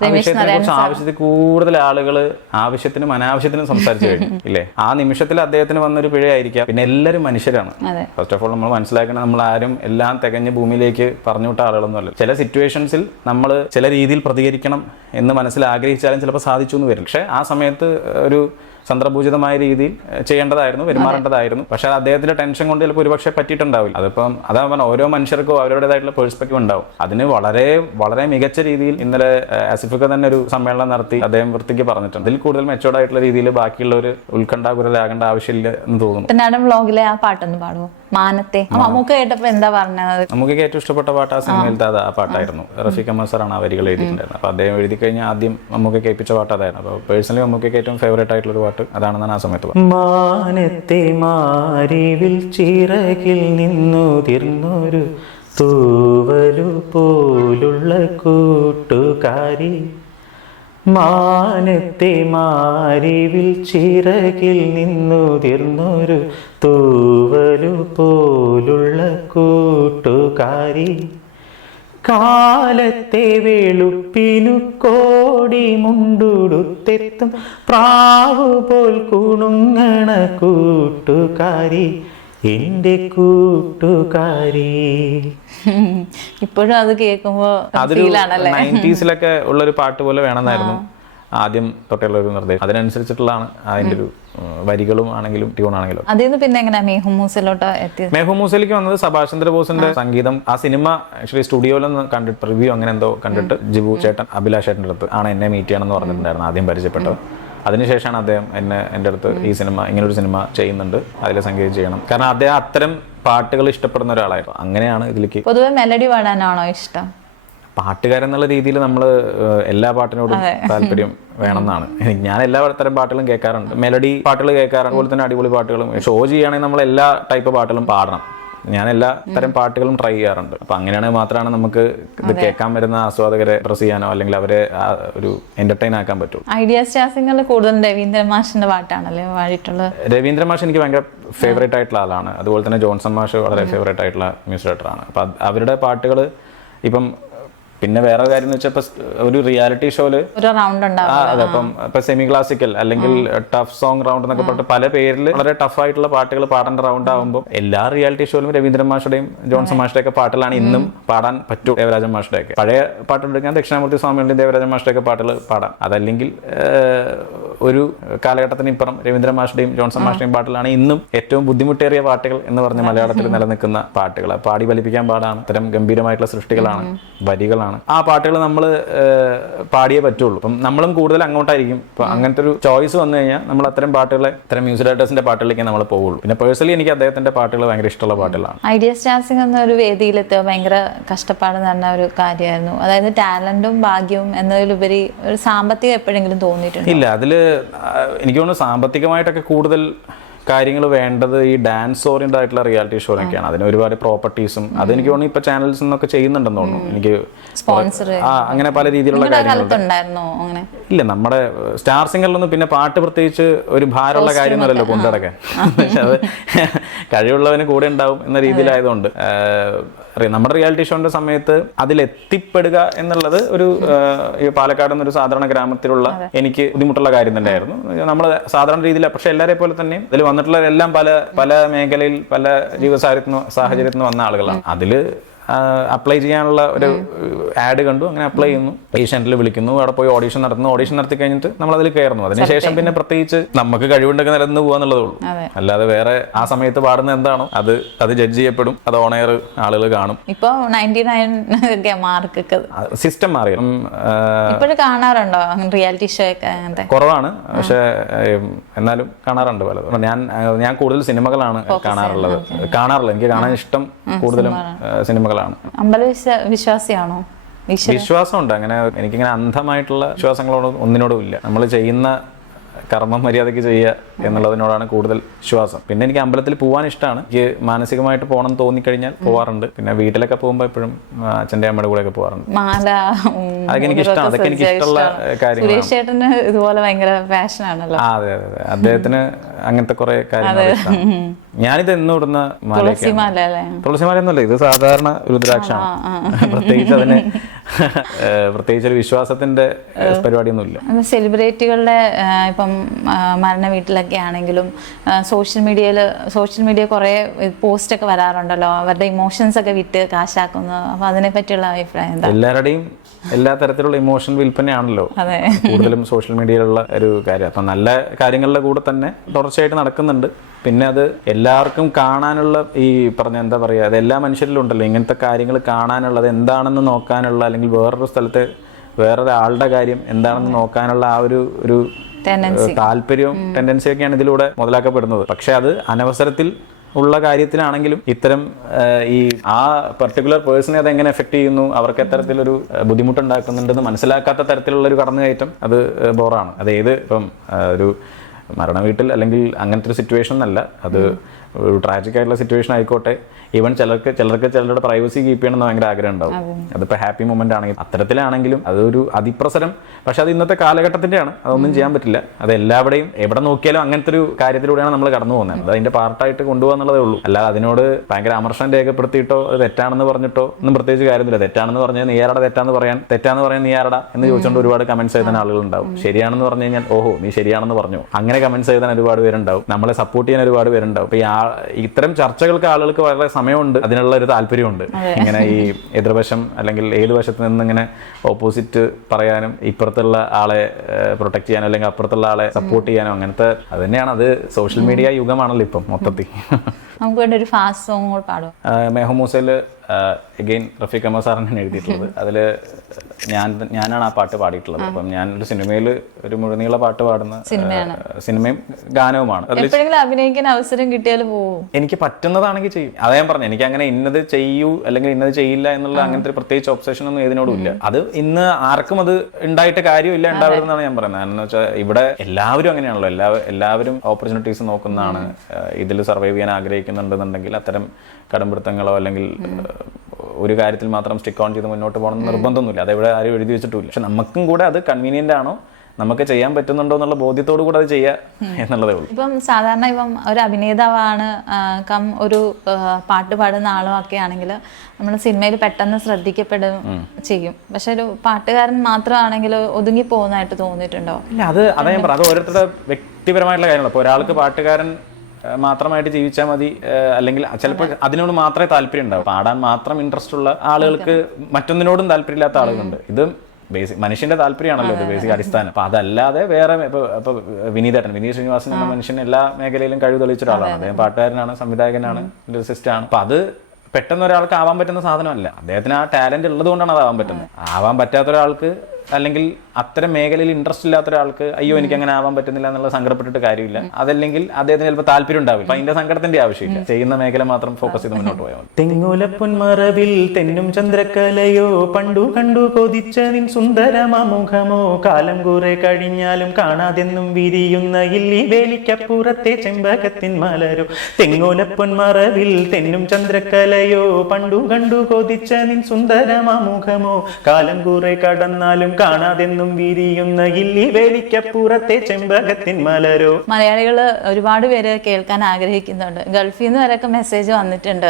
ആവശ്യത്തിൽ കൂടുതൽ ആളുകൾ ആവശ്യത്തിനും അനാവശ്യത്തിനും സംസാരിച്ചു കഴിഞ്ഞു ഇല്ലേ? ആ നിമിഷത്തിൽ അദ്ദേഹത്തിന് വന്നൊരു പിഴയായിരിക്കാം. പിന്നെ എല്ലാവരും മനുഷ്യരാണ്. ഫസ്റ്റ് ഓഫ് ഓൾ നമ്മൾ മനസ്സിലാക്കണം, നമ്മൾ ആരും എല്ലാം തികഞ്ഞ ഭൂമിയിലേക്ക് പറഞ്ഞു വിട്ട ആളുകളൊന്നും അല്ല. ചില സിറ്റുവേഷൻസിൽ നമ്മൾ ചില രീതിയിൽ പ്രതികരിക്കണം എന്ന് മനസ്സിൽ ആഗ്രഹിച്ചാലും ചിലപ്പോൾ സാധിച്ചു എന്ന് വരും. പക്ഷെ ആ സമയത്ത് ഒരു തന്ത്രപൂജിതമായ രീതിയിൽ ചെയ്യേണ്ടതായിരുന്നു, പെരുമാറേണ്ടതായിരുന്നു. പക്ഷെ അദ്ദേഹത്തിന്റെ ടെൻഷൻ കൊണ്ട് ചിലപ്പോൾ ഒരുപക്ഷെ പറ്റിയിട്ടുണ്ടാവില്ല. അതിപ്പം അതാ പറഞ്ഞ, ഓരോ മനുഷ്യർക്കും അവരുടേതായിട്ടുള്ള പേഴ്സ്പെക്റ്റീവ് ഉണ്ടാവും. അതിന് വളരെ വളരെ മികച്ച രീതിയിൽ ഇന്നലെ ആസിഫൊക്കെ തന്നെ ഒരു സമ്മേളനം നടത്തി അദ്ദേഹം വൃത്തിക്ക് പറഞ്ഞിട്ടുണ്ട്. ഇതിൽ കൂടുതൽ മെച്ചോർഡ് ആയിട്ടുള്ള രീതിയിൽ ബാക്കിയുള്ളവർ ഉത്കണ്ഠാകുലരാകേണ്ട ആവശ്യമില്ല എന്ന് തോന്നുന്നു. വ്ലോഗിലെ ആ പാട്ടൊന്ന് പാടുമോ? മാനത്തെ നമുക്ക് കേട്ടപ്പോ എന്താ പറഞ്ഞത്? നമുക്ക് ഏറ്റവും ഇഷ്ടപ്പെട്ട പാട്ട് ആ സിനിമയിലത്തെ ആ പാട്ടായിരുന്നു. റഫീഖ് അഹമ്മദ് സാറാണ് ആ വരികൾ എഴുതിയിട്ടുണ്ടായിരുന്നത്. അപ്പൊ അദ്ദേഹം എഴുതി കഴിഞ്ഞാൽ ആദ്യം നമുക്ക് കേൾപ്പിച്ച പാട്ട് അതായിരുന്നു. അപ്പൊ പേഴ്സണലി നമുക്ക് ഏറ്റവും ഫേവറേറ്റ് ആയിട്ടുള്ള ഒരു പാട്ട് അതാണെന്നാണ് ആ സമയത്ത്. മാനത്തെ മാരിവിൽ ചിറകിൽ നിന്നുതിർന്നൊരു തൂവലു പോലുള്ള കൂട്ടുകാരി, മാനത്തെ മാരിവിൽ ചിറകിൽ നിന്നുതിർന്നൊരു തൂവലു പോലുള്ള കൂട്ടുകാരി, കാലത്തെ വെളുപ്പിനു കോടി മുണ്ടുടുത്തെത്തും പ്രാവു പോൽ കുണുങ്ങണ കൂട്ടുകാരി, എന്റെ കൂട്ടുകാരി. ഇപ്പോഴും അത് കേൾക്കുമ്പോ അതൊരു 90s ഉള്ളൊരു പാട്ട് പോലെ വേണമെന്നായിരുന്നു ആദ്യം തൊട്ടുള്ള ഒരു നിർദ്ദേശം. അതിനനുസരിച്ചിട്ടുള്ളതാണ് അതിന്റെ ഒരു വരികളും ആണെങ്കിലും ട്യൂൺ ആണെങ്കിലും. അതിൽ പിന്നെ എങ്ങനെ മെഹുമൂസിലോട്ട് എത്തിയത്? മെഹുമൂസിലേക്ക് വന്നത് സുഭാഷ് ചന്ദ്രബോസിന്റെ സംഗീതം. ആ സിനിമ ആക്ച്വലി സ്റ്റുഡിയോയിലൊന്ന് കണ്ടിട്ട് റിവ്യൂ അങ്ങനെ എന്തോ കണ്ടിട്ട് ജിബു ചേട്ടൻ അഭിലാഷ് ചേട്ടൻ്റെ അടുത്ത് ആണ് എന്നെ മീറ്റ് ചെയ്യണമെന്ന് പറഞ്ഞിട്ടുണ്ടായിരുന്നു ആദ്യം പരിചയപ്പെട്ടത്. അതിനുശേഷമാണ് അദ്ദേഹം എൻ്റെ അടുത്ത് ഈ സിനിമ ഇങ്ങനൊരു സിനിമ ചെയ്യുന്നുണ്ട്, അതിൽ സംഗീതം ചെയ്യണം. കാരണം അദ്ദേഹം അത്തരം പാട്ടുകൾ ഇഷ്ടപ്പെടുന്ന ഒരാളായിരുന്നു. അങ്ങനെയാണ് ഇതിലേക്ക്. പൊതുവെ മെലഡി പാടാനാണോ ഇഷ്ടം? പാട്ടുകാരെന്നുള്ള രീതിയിൽ നമ്മൾ എല്ലാ പാട്ടിനോടും താല്പര്യം വേണമെന്നാണ്. ഞാൻ എല്ലാ തരം പാട്ടുകളും കേൾക്കാറുണ്ട്, മെലഡി പാട്ടുകൾ കേൾക്കാറുണ്ട്, അതുപോലെ തന്നെ അടിപൊളി പാട്ടുകളും. ഷോ ചെയ്യുകയാണെങ്കിൽ നമ്മൾ എല്ലാ ടൈപ്പ് പാട്ടുകളും പാടണം. ഞാൻ എല്ലാ തരം പാട്ടുകളും ട്രൈ ചെയ്യാറുണ്ട്. അപ്പൊ അങ്ങനെയാണെങ്കിൽ മാത്രമാണ് നമുക്ക് ഇത് കേൾക്കാൻ വരുന്ന ആസ്വാദകരെ ഡ്രസ് ചെയ്യാനോ അല്ലെങ്കിൽ അവരെ ഒരു എന്റർടൈൻ ആക്കാൻ പറ്റുള്ളൂ. ഐഡിയ സ്റ്റാർസിംഗിൽ കൂടുതൽ രവീന്ദ്ര മാഷിന്റെ പാട്ടാണല്ലേ പാടിയിട്ടുള്ളത്? രവീന്ദ്ര മാഷ് എനിക്ക് ഭയങ്കര ഫേവറേറ്റ് ആയിട്ടുള്ള ആളാണ്. അതുപോലെ തന്നെ ജോൺസൺ മാഷ് വളരെ ഫേവറേറ്റ് ആയിട്ടുള്ള മ്യൂസിക് ഡയറക്ടറാണ്. അപ്പൊ അവരുടെ പാട്ടുകൾ ഇപ്പം പിന്നെ വേറെ കാര്യം എന്ന് വെച്ചാൽ ഒരു റിയാലിറ്റി ഷോയില് അതെ ഇപ്പൊ സെമി ക്ലാസിക്കൽ അല്ലെങ്കിൽ ടഫ് സോങ് റൗണ്ട് എന്നൊക്കെ പറഞ്ഞിട്ട് പല പേരിൽ വളരെ ടഫ് ആയിട്ടുള്ള പാട്ടുകൾ പാടേണ്ട റൗണ്ട് ആകുമ്പോൾ എല്ലാ റിയാലിറ്റി ഷോയിലും രവീന്ദ്രൻ മാഷുടെയും ജോൺസൺ മാഷുടെ ഒക്കെ പാട്ടുകളാണ് ഇന്നും പാടാൻ പറ്റൂ. ദേവരാജൻ മാഷുടെ ഒക്കെ പഴയ പാട്ടെടുക്കാൻ ദക്ഷിണാമൂർത്തി സ്വാമികളുടെയും ദേവരാജൻ മാഷുടെ ഒക്കെ പാട്ടുകൾ പാടാം. അതല്ലെങ്കിൽ ഒരു കാലഘട്ടത്തിന് ഇപ്പുറം രവീന്ദ്രൻ മാഷുടെയും ജോൺസൺ മാഷുടെയും പാട്ടുകളാണ് ഇന്നും ഏറ്റവും ബുദ്ധിമുട്ടേറിയ പാട്ടുകൾ എന്ന് പറഞ്ഞ് മലയാളത്തിൽ നിലനിൽക്കുന്ന പാട്ടുകൾ. പാടി ഫലിപ്പിക്കാൻ പാടാണ്, ഇത്തരം ഗംഭീരമായിട്ടുള്ള സൃഷ്ടികളാണ്, വരികളാണ്. ആ പാട്ടുകൾ നമ്മൾ പാടിയേ പറ്റുള്ളൂ. അപ്പം നമ്മളും കൂടുതൽ അങ്ങോട്ടായിരിക്കും. ഇപ്പൊ അങ്ങനത്തെ ഒരു ചോയ്സ് വന്നു കഴിഞ്ഞാൽ നമ്മൾ അത്തരം പാട്ടുകളെ, ഇത്തരം മ്യൂസിക് ഡയറക്ടേഴ്സിന്റെ പാട്ടിലേക്ക് നമ്മൾ പോവുള്ളൂ. പിന്നെ പേഴ്സണലി എനിക്ക് അദ്ദേഹത്തിന്റെ പാട്ടുകൾ ഭയങ്കര ഇഷ്ടമുള്ള പാട്ടുകളാണ്. ഐഡിയ സ്റ്റാർസിംഗ് എന്നൊരു വേദിയിലെത്തുക ഭയങ്കര കഷ്ടപ്പാട് നടന്ന ഒരു കാര്യമായിരുന്നു. അതായത് ടാലന്റും ഭാഗ്യവും എന്നതിലുപരി ഒരു സാമ്പത്തികം എപ്പോഴെങ്കിലും തോന്നിയിട്ടുണ്ട്? ഇല്ല, അതില് എനിക്ക് തോന്നുന്നു സാമ്പത്തികമായിട്ടൊക്കെ കൂടുതൽ കാര്യങ്ങൾ വേണ്ടത് ഈ ഡാൻസ് ഓറിയന്റഡ് ആയിട്ടുള്ള റിയാലിറ്റി ഷോയിലൊക്കെയാണ്. അതിന് ഒരുപാട് പ്രോപ്പർട്ടീസും അതെനിക്ക് തോന്നുന്നു ഇപ്പൊ ചാനൽസ് നിന്നൊക്കെ ചെയ്യുന്നുണ്ടെന്ന് തോന്നുന്നു. എനിക്ക് സ്പോൺസർ അങ്ങനെ പല രീതിയിലുള്ള കാലത്തുണ്ടായിരുന്നോ അങ്ങനെ? ഇല്ല, നമ്മുടെ സ്റ്റാർ സിംഗറിലൊന്നും പിന്നെ പാട്ട് പ്രത്യേകിച്ച് ഒരു ഭാരമുള്ള കാര്യമൊന്നുമല്ലോ കൊണ്ടുനടക്കാൻ. അത് കഴിവുള്ളവന് കൂടെ ഉണ്ടാവും എന്ന രീതിയിലായതുകൊണ്ട് നമ്മുടെ റിയാലിറ്റി ഷോന്റെ സമയത്ത് അതിലെത്തിപ്പെടുക എന്നുള്ളത് ഒരു പാലക്കാട് എന്നൊരു സാധാരണ ഗ്രാമത്തിലുള്ള എനിക്ക് ബുദ്ധിമുട്ടുള്ള കാര്യം തന്നെയായിരുന്നു. നമ്മൾ സാധാരണ രീതിയിൽ, പക്ഷെ എല്ലാവരെ പോലെ തന്നെ ഇതിൽ വന്നിട്ടുള്ളവരെല്ലാം പല പല മേഖലയിൽ പല ജീവിത സാഹചര്യത്തിൽ വന്ന ആളുകളാണ്. അതില് അപ്ലൈ ചെയ്യാനുള്ള ഒരു ആഡ് കണ്ടു, അങ്ങനെ അപ്ലൈ ചെയ്യുന്നു, ഏഷ്യാനെറ്റിൽ വിളിക്കുന്നു, അവിടെ പോയി ഓഡീഷൻ നടത്തുന്നു. ഓഡീഷൻ നടത്തി കഴിഞ്ഞിട്ട് നമ്മൾ അതിൽ കയറുന്നു. അതിനുശേഷം പിന്നെ പ്രത്യേകിച്ച് നമുക്ക് കഴിവുണ്ടെങ്കിൽ നിലനിന്ന് പോകാന്നുള്ളതേ ഉള്ളൂ. അല്ലാതെ വേറെ ആ സമയത്ത് പാടുന്ന എന്താണോ അത് ജഡ്ജ് ചെയ്യപ്പെടും, അത് ഓൺ എയർ ആളുകൾ കാണും. ഇപ്പൊ 99 മാർക്ക് സിസ്റ്റം മാറി. ഇപ്പോഴും കാണാറുണ്ടോ റിയാലിറ്റി ഷോ ഒക്കെ? അങ്ങനത്തെ കുറവാണ്, പക്ഷെ എന്നാലും കാണാറുണ്ട് പലതും. ഞാൻ കൂടുതൽ സിനിമകളാണ് കാണാറുള്ളത്. എനിക്ക് കാണാൻ ഇഷ്ടം കൂടുതലും സിനിമകളാണ്. അമ്പല വിശ്വാസിയാണോ? വിശ്വാസമുണ്ട്. അങ്ങനെ എനിക്കിങ്ങനെ അന്ധമായിട്ടുള്ള വിശ്വാസങ്ങളോടും ഒന്നിനോടും ഇല്ല. നമ്മൾ ചെയ്യുന്ന കർമ്മം മര്യാദയ്ക്ക് ചെയ്യുക എന്നുള്ളതിനോടാണ് കൂടുതൽ വിശ്വാസം. പിന്നെ എനിക്ക് അമ്പലത്തിൽ പോകാൻ ഇഷ്ടമാണ്. എനിക്ക് മാനസികമായിട്ട് പോകണം തോന്നിക്കഴിഞ്ഞാൽ പോവാറുണ്ട്. പിന്നെ വീട്ടിലൊക്കെ പോകുമ്പോൾ എപ്പോഴും അച്ഛൻ്റെ അമ്മയുടെ കൂടെ ഒക്കെ പോകാറുണ്ട്. അതൊക്കെ എനിക്ക് ഇഷ്ടമാണ്. അതൊക്കെ എനിക്ക് ഇഷ്ടമുള്ള കാര്യങ്ങളാണ്. ഇതുപോലെ ഭയങ്കര പാഷനാണല്ലോ. അതെ അതെ അതെ, അദ്ദേഹത്തിന് അങ്ങനത്തെ കുറെ കാര്യങ്ങൾ. ഞാനിത് എന്നും ഇടുന്ന തുളസിമാലയൊന്നുമല്ല, ഇത് സാധാരണ രുദ്രാക്ഷമാണ്. പ്രത്യേകിച്ച് ഒരു വിശ്വാസത്തിന്റെ പരിപാടിയൊന്നുമില്ല. സെലിബ്രിറ്റികളുടെ ഇപ്പം മരണ വീട്ടിലൊക്കെ ആണെങ്കിലും സോഷ്യൽ മീഡിയ കുറെ പോസ്റ്റ് ഒക്കെ വരാറുണ്ടല്ലോ, അവരുടെ ഇമോഷൻസ് ഒക്കെ വിറ്റ് കാശാക്കുന്നത്. അപ്പൊ അതിനെ പറ്റിയുള്ള അഭിപ്രായം എന്താ? എല്ലാവരുടെയും എല്ലാ തരത്തിലുള്ള ഇമോഷണൽ വിൽപ്പനയാണല്ലോ കൂടുതലും സോഷ്യൽ മീഡിയയിലുള്ള ഒരു കാര്യം. അപ്പൊ നല്ല കാര്യങ്ങളുടെ കൂടെ തന്നെ തുടർച്ചയായിട്ട് നടക്കുന്നുണ്ട്. പിന്നെ അത് എല്ലാവർക്കും കാണാനുള്ള, ഈ പറഞ്ഞ എന്താ പറയുക, അത് എല്ലാ മനുഷ്യരിലും ഉണ്ടല്ലോ ഇങ്ങനത്തെ കാര്യങ്ങൾ കാണാനുള്ളത്, എന്താണെന്ന് നോക്കാനുള്ള, അല്ലെങ്കിൽ വേറൊരു സ്ഥലത്ത് വേറൊരാളുടെ കാര്യം എന്താണെന്ന് നോക്കാനുള്ള ആ ഒരു താല്പര്യവും ടെൻഡൻസിയൊക്കെയാണ് ഇതിലൂടെ മുതലാക്കപ്പെടുന്നത്. പക്ഷെ അത് അനവസരത്തിൽ ഉള്ള കാര്യത്തിലാണെങ്കിലും ഇത്തരം ഈ ആ പെർട്ടിക്കുലർ പേഴ്സണെ അതെങ്ങനെ എഫക്ട് ചെയ്യുന്നു, അവർക്ക് എത്തരത്തിലൊരു ബുദ്ധിമുട്ടുണ്ടാക്കുന്നുണ്ടെന്ന് മനസ്സിലാക്കാത്ത തരത്തിലുള്ള ഒരു കടന്നുകയറ്റം അത് ബോറാണ്. അത് ഇപ്പം ഒരു മരണ വീട്ടിൽ അല്ലെങ്കിൽ അങ്ങനത്തെ ഒരു സിറ്റുവേഷൻ എന്നല്ല, അത് ഒരു ട്രാജിക് ആയിട്ടുള്ള സിറ്റുവേഷൻ ആയിക്കോട്ടെ. ഈവൻ ചിലർക്ക് ചിലരുടെ പ്രൈവസി കീപ്പ് ചെയ്യണമെന്ന് ഭയങ്കര ആഗ്രഹം ഉണ്ടാവും. അതിപ്പോൾ ഹാപ്പി മൊമെന്റ് ആണെങ്കിൽ അത്തരത്തിലാണെങ്കിലും അതൊരു അതിപ്രസരം. പക്ഷെ അത് ഇന്നത്തെ കാലഘട്ടത്തിന്റെയാണ്, അതൊന്നും ചെയ്യാൻ പറ്റില്ല. അത് എല്ലാവരുടെയും എവിടെ നോക്കിയാലും അങ്ങനത്തെ ഒരു കാര്യത്തിലൂടെയാണ് നമ്മൾ കടന്നു പോകുന്നത്. അത് അതിന്റെ പാർട്ടായിട്ട് കൊണ്ടുപോകാന്നുള്ളതേ ഉള്ളൂ. അല്ലാതെ അതിനോട് ഭയങ്കര അമർഷം രേഖപ്പെടുത്തിയിട്ടോ അത് തെറ്റാണെന്ന് പറഞ്ഞിട്ടോ ഒന്നും പ്രത്യേകിച്ച് കാര്യമില്ല. തെറ്റാണെന്ന് പറഞ്ഞാൽ നീ ആരടാ തെറ്റാന്ന് പറയാൻ നീ ആരടാ എന്ന് ചോദിച്ചുകൊണ്ട് ഒരുപാട് കമന്റ്സ് എഴുതാൻ ആളുകൾ ഉണ്ടാവും. ശരിയാണെന്ന് പറഞ്ഞു കഴിഞ്ഞാൽ ഓഹോ നീ ശരിയാണെന്ന് പറഞ്ഞു, അങ്ങനെ കമന്റ്സ് എഴുതാൻ ഒരുപാട് പേരുണ്ടാവും. നമ്മളെ സപ്പോർട്ട് ചെയ്യാൻ ഒരുപാട് പേരുണ്ടാവും. അപ്പൊ ഇത്തരം ചർച്ചകൾക്ക് ആളുകൾക്ക് വളരെ സമയമുണ്ട്, അതിനുള്ള ഒരു താല്പര്യമുണ്ട്. ഇങ്ങനെ ഈ എതിർവശം അല്ലെങ്കിൽ ഏത് വശത്ത് നിന്ന് ഇങ്ങനെ ഓപ്പോസിറ്റ് പറയാനും ഇപ്പുറത്തുള്ള ആളെ പ്രൊട്ടക്ട് ചെയ്യാനോ അല്ലെങ്കിൽ അപ്പുറത്തുള്ള ആളെ സപ്പോർട്ട് ചെയ്യാനോ അങ്ങനത്തെ അത് തന്നെയാണ്. അത് സോഷ്യൽ മീഡിയ യുഗമാണല്ലോ ഇപ്പം മൊത്തത്തിൽ. നമുക്ക് വേണ്ട ഒരു ഫാസ്റ്റ് സോങ് പാടും. മെഹമൂസയില് എഗെയിൻ റഫീഖ് അഹമ്മദ് സാറാണ് എഴുതിയിട്ടുള്ളത്. അതില് ഞാനാണ് ആ പാട്ട് പാടിയിട്ടുള്ളത്. അപ്പം ഞാനൊരു സിനിമയിൽ ഒരു മുഴുനീള പാട്ട് പാടുന്ന സിനിമയും ഗാനവുമാണ്. അഭിനയിക്കാൻ അവസരം കിട്ടിയാൽ പോവും. എനിക്ക് പറ്റുന്നതാണെങ്കിൽ ചെയ്യും. അതാ ഞാൻ പറഞ്ഞു, എനിക്ക് അങ്ങനെ ഇന്നത് ചെയ്യൂ അല്ലെങ്കിൽ ഇന്നത് ചെയ്യില്ല എന്നുള്ള അങ്ങനത്തെ പ്രത്യേകിച്ച് ഒബ്സഷൻ ഒന്നും ഏതിനോടും ഇല്ല. അത് ഇന്ന് ആർക്കും അത് ഉണ്ടായിട്ട് കാര്യമില്ല, ഉണ്ടാവരുതെന്നാണ് ഞാൻ പറയുന്നത്. കാരണം എന്ന് വെച്ചാൽ ഇവിടെ എല്ലാവരും അങ്ങനെയാണല്ലോ, എല്ലാവരും ഓപ്പർച്യൂണിറ്റീസ് നോക്കുന്നതാണ്. ഇതിൽ സർവൈവ് ചെയ്യാൻ ആഗ്രഹിക്കുന്നുണ്ടെന്നുണ്ടെങ്കിൽ അത്തരം കടമ്പിടുത്തങ്ങളോ അല്ലെങ്കിൽ ഒരു കാര്യത്തിൽ മാത്രം സ്റ്റിക്ക് ഓൺ ചെയ്ത് മുന്നോട്ട് പോകണം നിർബന്ധമൊന്നുമില്ല. അതെവിടെ ആരും എഴുതി വെച്ചിട്ടില്ല. പക്ഷെ നമുക്കും കൂടെ അത് കൺവീനിയന്റ് ആണോ, നമുക്ക് ചെയ്യാൻ പറ്റുന്നുണ്ടോ എന്നുള്ള ബോധ്യത്തോടു കൂടെ അത് ചെയ്യുക എന്നുള്ളതേ ഉള്ളൂ. ഇപ്പം സാധാരണ ഒരു അഭിനേതാവാണ് ഒരു പാട്ട് പാടുന്ന ആളും ഒക്കെ ആണെങ്കിൽ നമ്മൾ സിനിമയിൽ പെട്ടെന്ന് ശ്രദ്ധിക്കപ്പെടും ചെയ്യും. പക്ഷെ ഒരു പാട്ടുകാരൻ മാത്രമാണെങ്കിൽ ഒതുങ്ങി പോകുന്നതായിട്ട് തോന്നിയിട്ടുണ്ടോ? ഇല്ല, അതാ ഞാൻ പറഞ്ഞു, അത് ഓരോരുത്തരുടെ വ്യക്തിപരമായിട്ടുള്ള കാര്യങ്ങളാണ്. ഇപ്പോൾ ഒരാൾക്ക് പാട്ടുകാരൻ മാത്രമായിട്ട് ജീവിച്ചാൽ മതി, അല്ലെങ്കിൽ ചിലപ്പോൾ അതിനോട് മാത്രമേ താല്പര്യം ഉണ്ടാവും. പാടാൻ മാത്രം ഇൻട്രസ്റ്റ് ഉള്ള ആളുകൾക്ക് മറ്റൊന്നിനോടും താല്പര്യമില്ലാത്ത ആളുകളുണ്ട്. ഇത് ബേസിക് മനുഷ്യന്റെ താല്പര്യമാണല്ലോ ഇത് ബേസിക് അടിസ്ഥാനം. അപ്പൊ അതല്ലാതെ വേറെ ഇപ്പൊ വിനീത് ശ്രീനിവാസൻ എന്ന മനുഷ്യൻ എല്ലാ മേഖലയിലും കഴിവ് തെളിയിച്ച ഒരാളാണ്. അദ്ദേഹം പാട്ടുകാരനാണ്, സംവിധായകനാണ്, ലിറിസിസ്റ്റാണ്. അപ്പൊ അത് പെട്ടെന്ന് ഒരാൾക്ക് ആവാൻ പറ്റുന്ന സാധനമല്ല. അദ്ദേഹത്തിന് ആ ടാലന്റ് ഉള്ളത് കൊണ്ടാണ് അത് ആവാൻ പറ്റുന്നത്. ആവാൻ പറ്റാത്ത ഒരാൾക്ക് അല്ലെങ്കിൽ അത്തരം മേഖലയിൽ ഇൻട്രസ്റ്റ് ഇല്ലാത്ത ഒരാൾക്ക് അയ്യോ എനിക്ക് അങ്ങനെ ആവാൻ പറ്റുന്നില്ല എന്നുള്ള സങ്കടപ്പെട്ടിട്ട് കാര്യമില്ല. അതല്ലെങ്കിൽ അദ്ദേഹത്തിന് ചിലപ്പോൾ താല്പര്യം ഉണ്ടാവില്ല. അപ്പൊ അതിന്റെ സങ്കടത്തിന്റെ ആവശ്യമില്ല. ചെയ്യുന്ന മേഖല മാത്രം ഫോക്കസ് ചെയ്ത് മുന്നോട്ട് പോയാൽ മതി. തെങ്ങുലപ്പൊന്മറവിൽ തെന്നും ചന്ദ്രക്കലയോ പണ്ടു കണ്ടു കൊതിച്ച നിൻ സുന്ദരമുഖമോ കാലം കുറെ കഴിഞ്ഞാലും കാണാതെന്നും വിരിയുന്ന ഇല്ലി വേലിക്കപ്പുറത്തെ ചെമ്പകത്തിൻ മലരോ. തെങ്ങുലപ്പൊന്മറവിൽ തെന്നും ചന്ദ്രക്കലയോ പണ്ടു കണ്ടു കൊതിച്ച നിൻ സുന്ദരമുഖമോ കാലം കുറെ കടന്നാലും കാണാതെന്നും വിരിയുന്ന ഇല്ലി വേലിക്കപ്പുറത്തെ ചെമ്പകത്തിൻ മലരോ. മലയാളികൾ ഒരുപാട് പേര് കേൾക്കാൻ ആഗ്രഹിക്കുന്നുണ്ട്. ഗൾഫിൽ നിന്ന് വരെയൊക്കെ മെസ്സേജ് വന്നിട്ടുണ്ട്.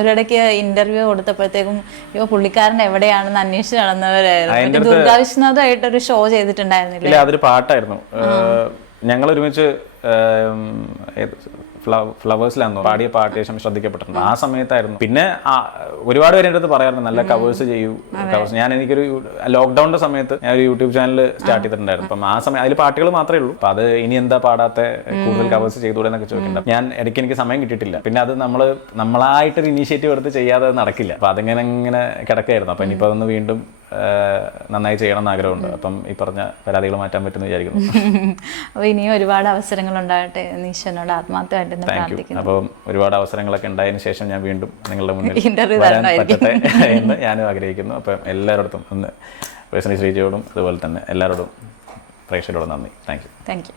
ഒരിടയ്ക്ക് ഇന്റർവ്യൂ കൊടുത്തപ്പോഴത്തേക്കും ഇപ്പൊ പുള്ളിക്കാരൻ എവിടെയാണെന്ന് അന്വേഷിച്ച് നടന്നവരായിരുന്നു. ദുർഗാ വിശ്വനാഥമായിട്ടൊരു ഷോ ചെയ്തിട്ടുണ്ടായിരുന്നില്ല? അതൊരു പാട്ടായിരുന്നു. ഞങ്ങൾ ഒരുമിച്ച് ഫ്ലവേഴ്സിലായിരുന്നു പാടിയ പാട്ട് ശേഷം ശ്രദ്ധിക്കപ്പെട്ടിട്ടുണ്ട്. ആ സമയത്തായിരുന്നു. പിന്നെ ഒരുപാട് പേര് എൻ്റെ അടുത്ത് പറയാറുണ്ട് നല്ല കവേഴ്സ് ചെയ്യൂ കവേഴ്സ്. എനിക്കൊരു ലോക്ക്ഡൌണിന്റെ സമയത്ത് ഞാൻ ഒരു യൂട്യൂബ് ചാനൽ സ്റ്റാർട്ട് ചെയ്തിട്ടുണ്ടായിരുന്നു. അപ്പം ആ സമയം അതിൽ പാട്ടുകൾ മാത്രമേ ഉള്ളൂ. അപ്പൊ അത് ഇനി എന്താ പാടാത്ത കൂടുതൽ കവേഴ്സ് ചെയ്തുകൂടെ എന്നൊക്കെ ചോദിക്കുന്നുണ്ട്. എനിക്ക് സമയം കിട്ടിയിട്ടില്ല. പിന്നെ അത് നമ്മളായിട്ടൊരു ഇനീഷ്യേറ്റീവ് എടുത്ത് ചെയ്യാതെ നടക്കില്ല. അപ്പൊ അതിങ്ങനെ കിടക്കായിരുന്നു. അപ്പൊ ഇനിയിപ്പോ അതൊന്ന് വീണ്ടും നന്നായി ചെയ്യണം എന്ന് ആഗ്രഹമുണ്ട്. അപ്പം ഈ പറഞ്ഞ പരാതികൾ മാറ്റാൻ പറ്റുമെന്ന് വിചാരിക്കുന്നു. അപ്പൊ ഇനിയും ഒരുപാട് അവസരങ്ങൾ ഉണ്ടാകട്ടെ എന്ന് ഈശ്വരനോട് ആത്മാർത്ഥമായിട്ട് പ്രാർത്ഥിക്കുന്നു. അപ്പം ഒരുപാട് അവസരങ്ങളൊക്കെ ഉണ്ടായതിനു ശേഷം ഞാൻ വീണ്ടും നിങ്ങളുടെ മുന്നിൽ വരാൻ പറ്റട്ടെ എന്ന് ഞാനും ആഗ്രഹിക്കുന്നു. അപ്പം എല്ലാവരോടും ഒന്ന് പേഴ്സണലി ശ്രീജയോടും അതുപോലെ തന്നെ എല്ലാവരോടും പ്രേക്ഷകരോടും നന്ദി. Thank you.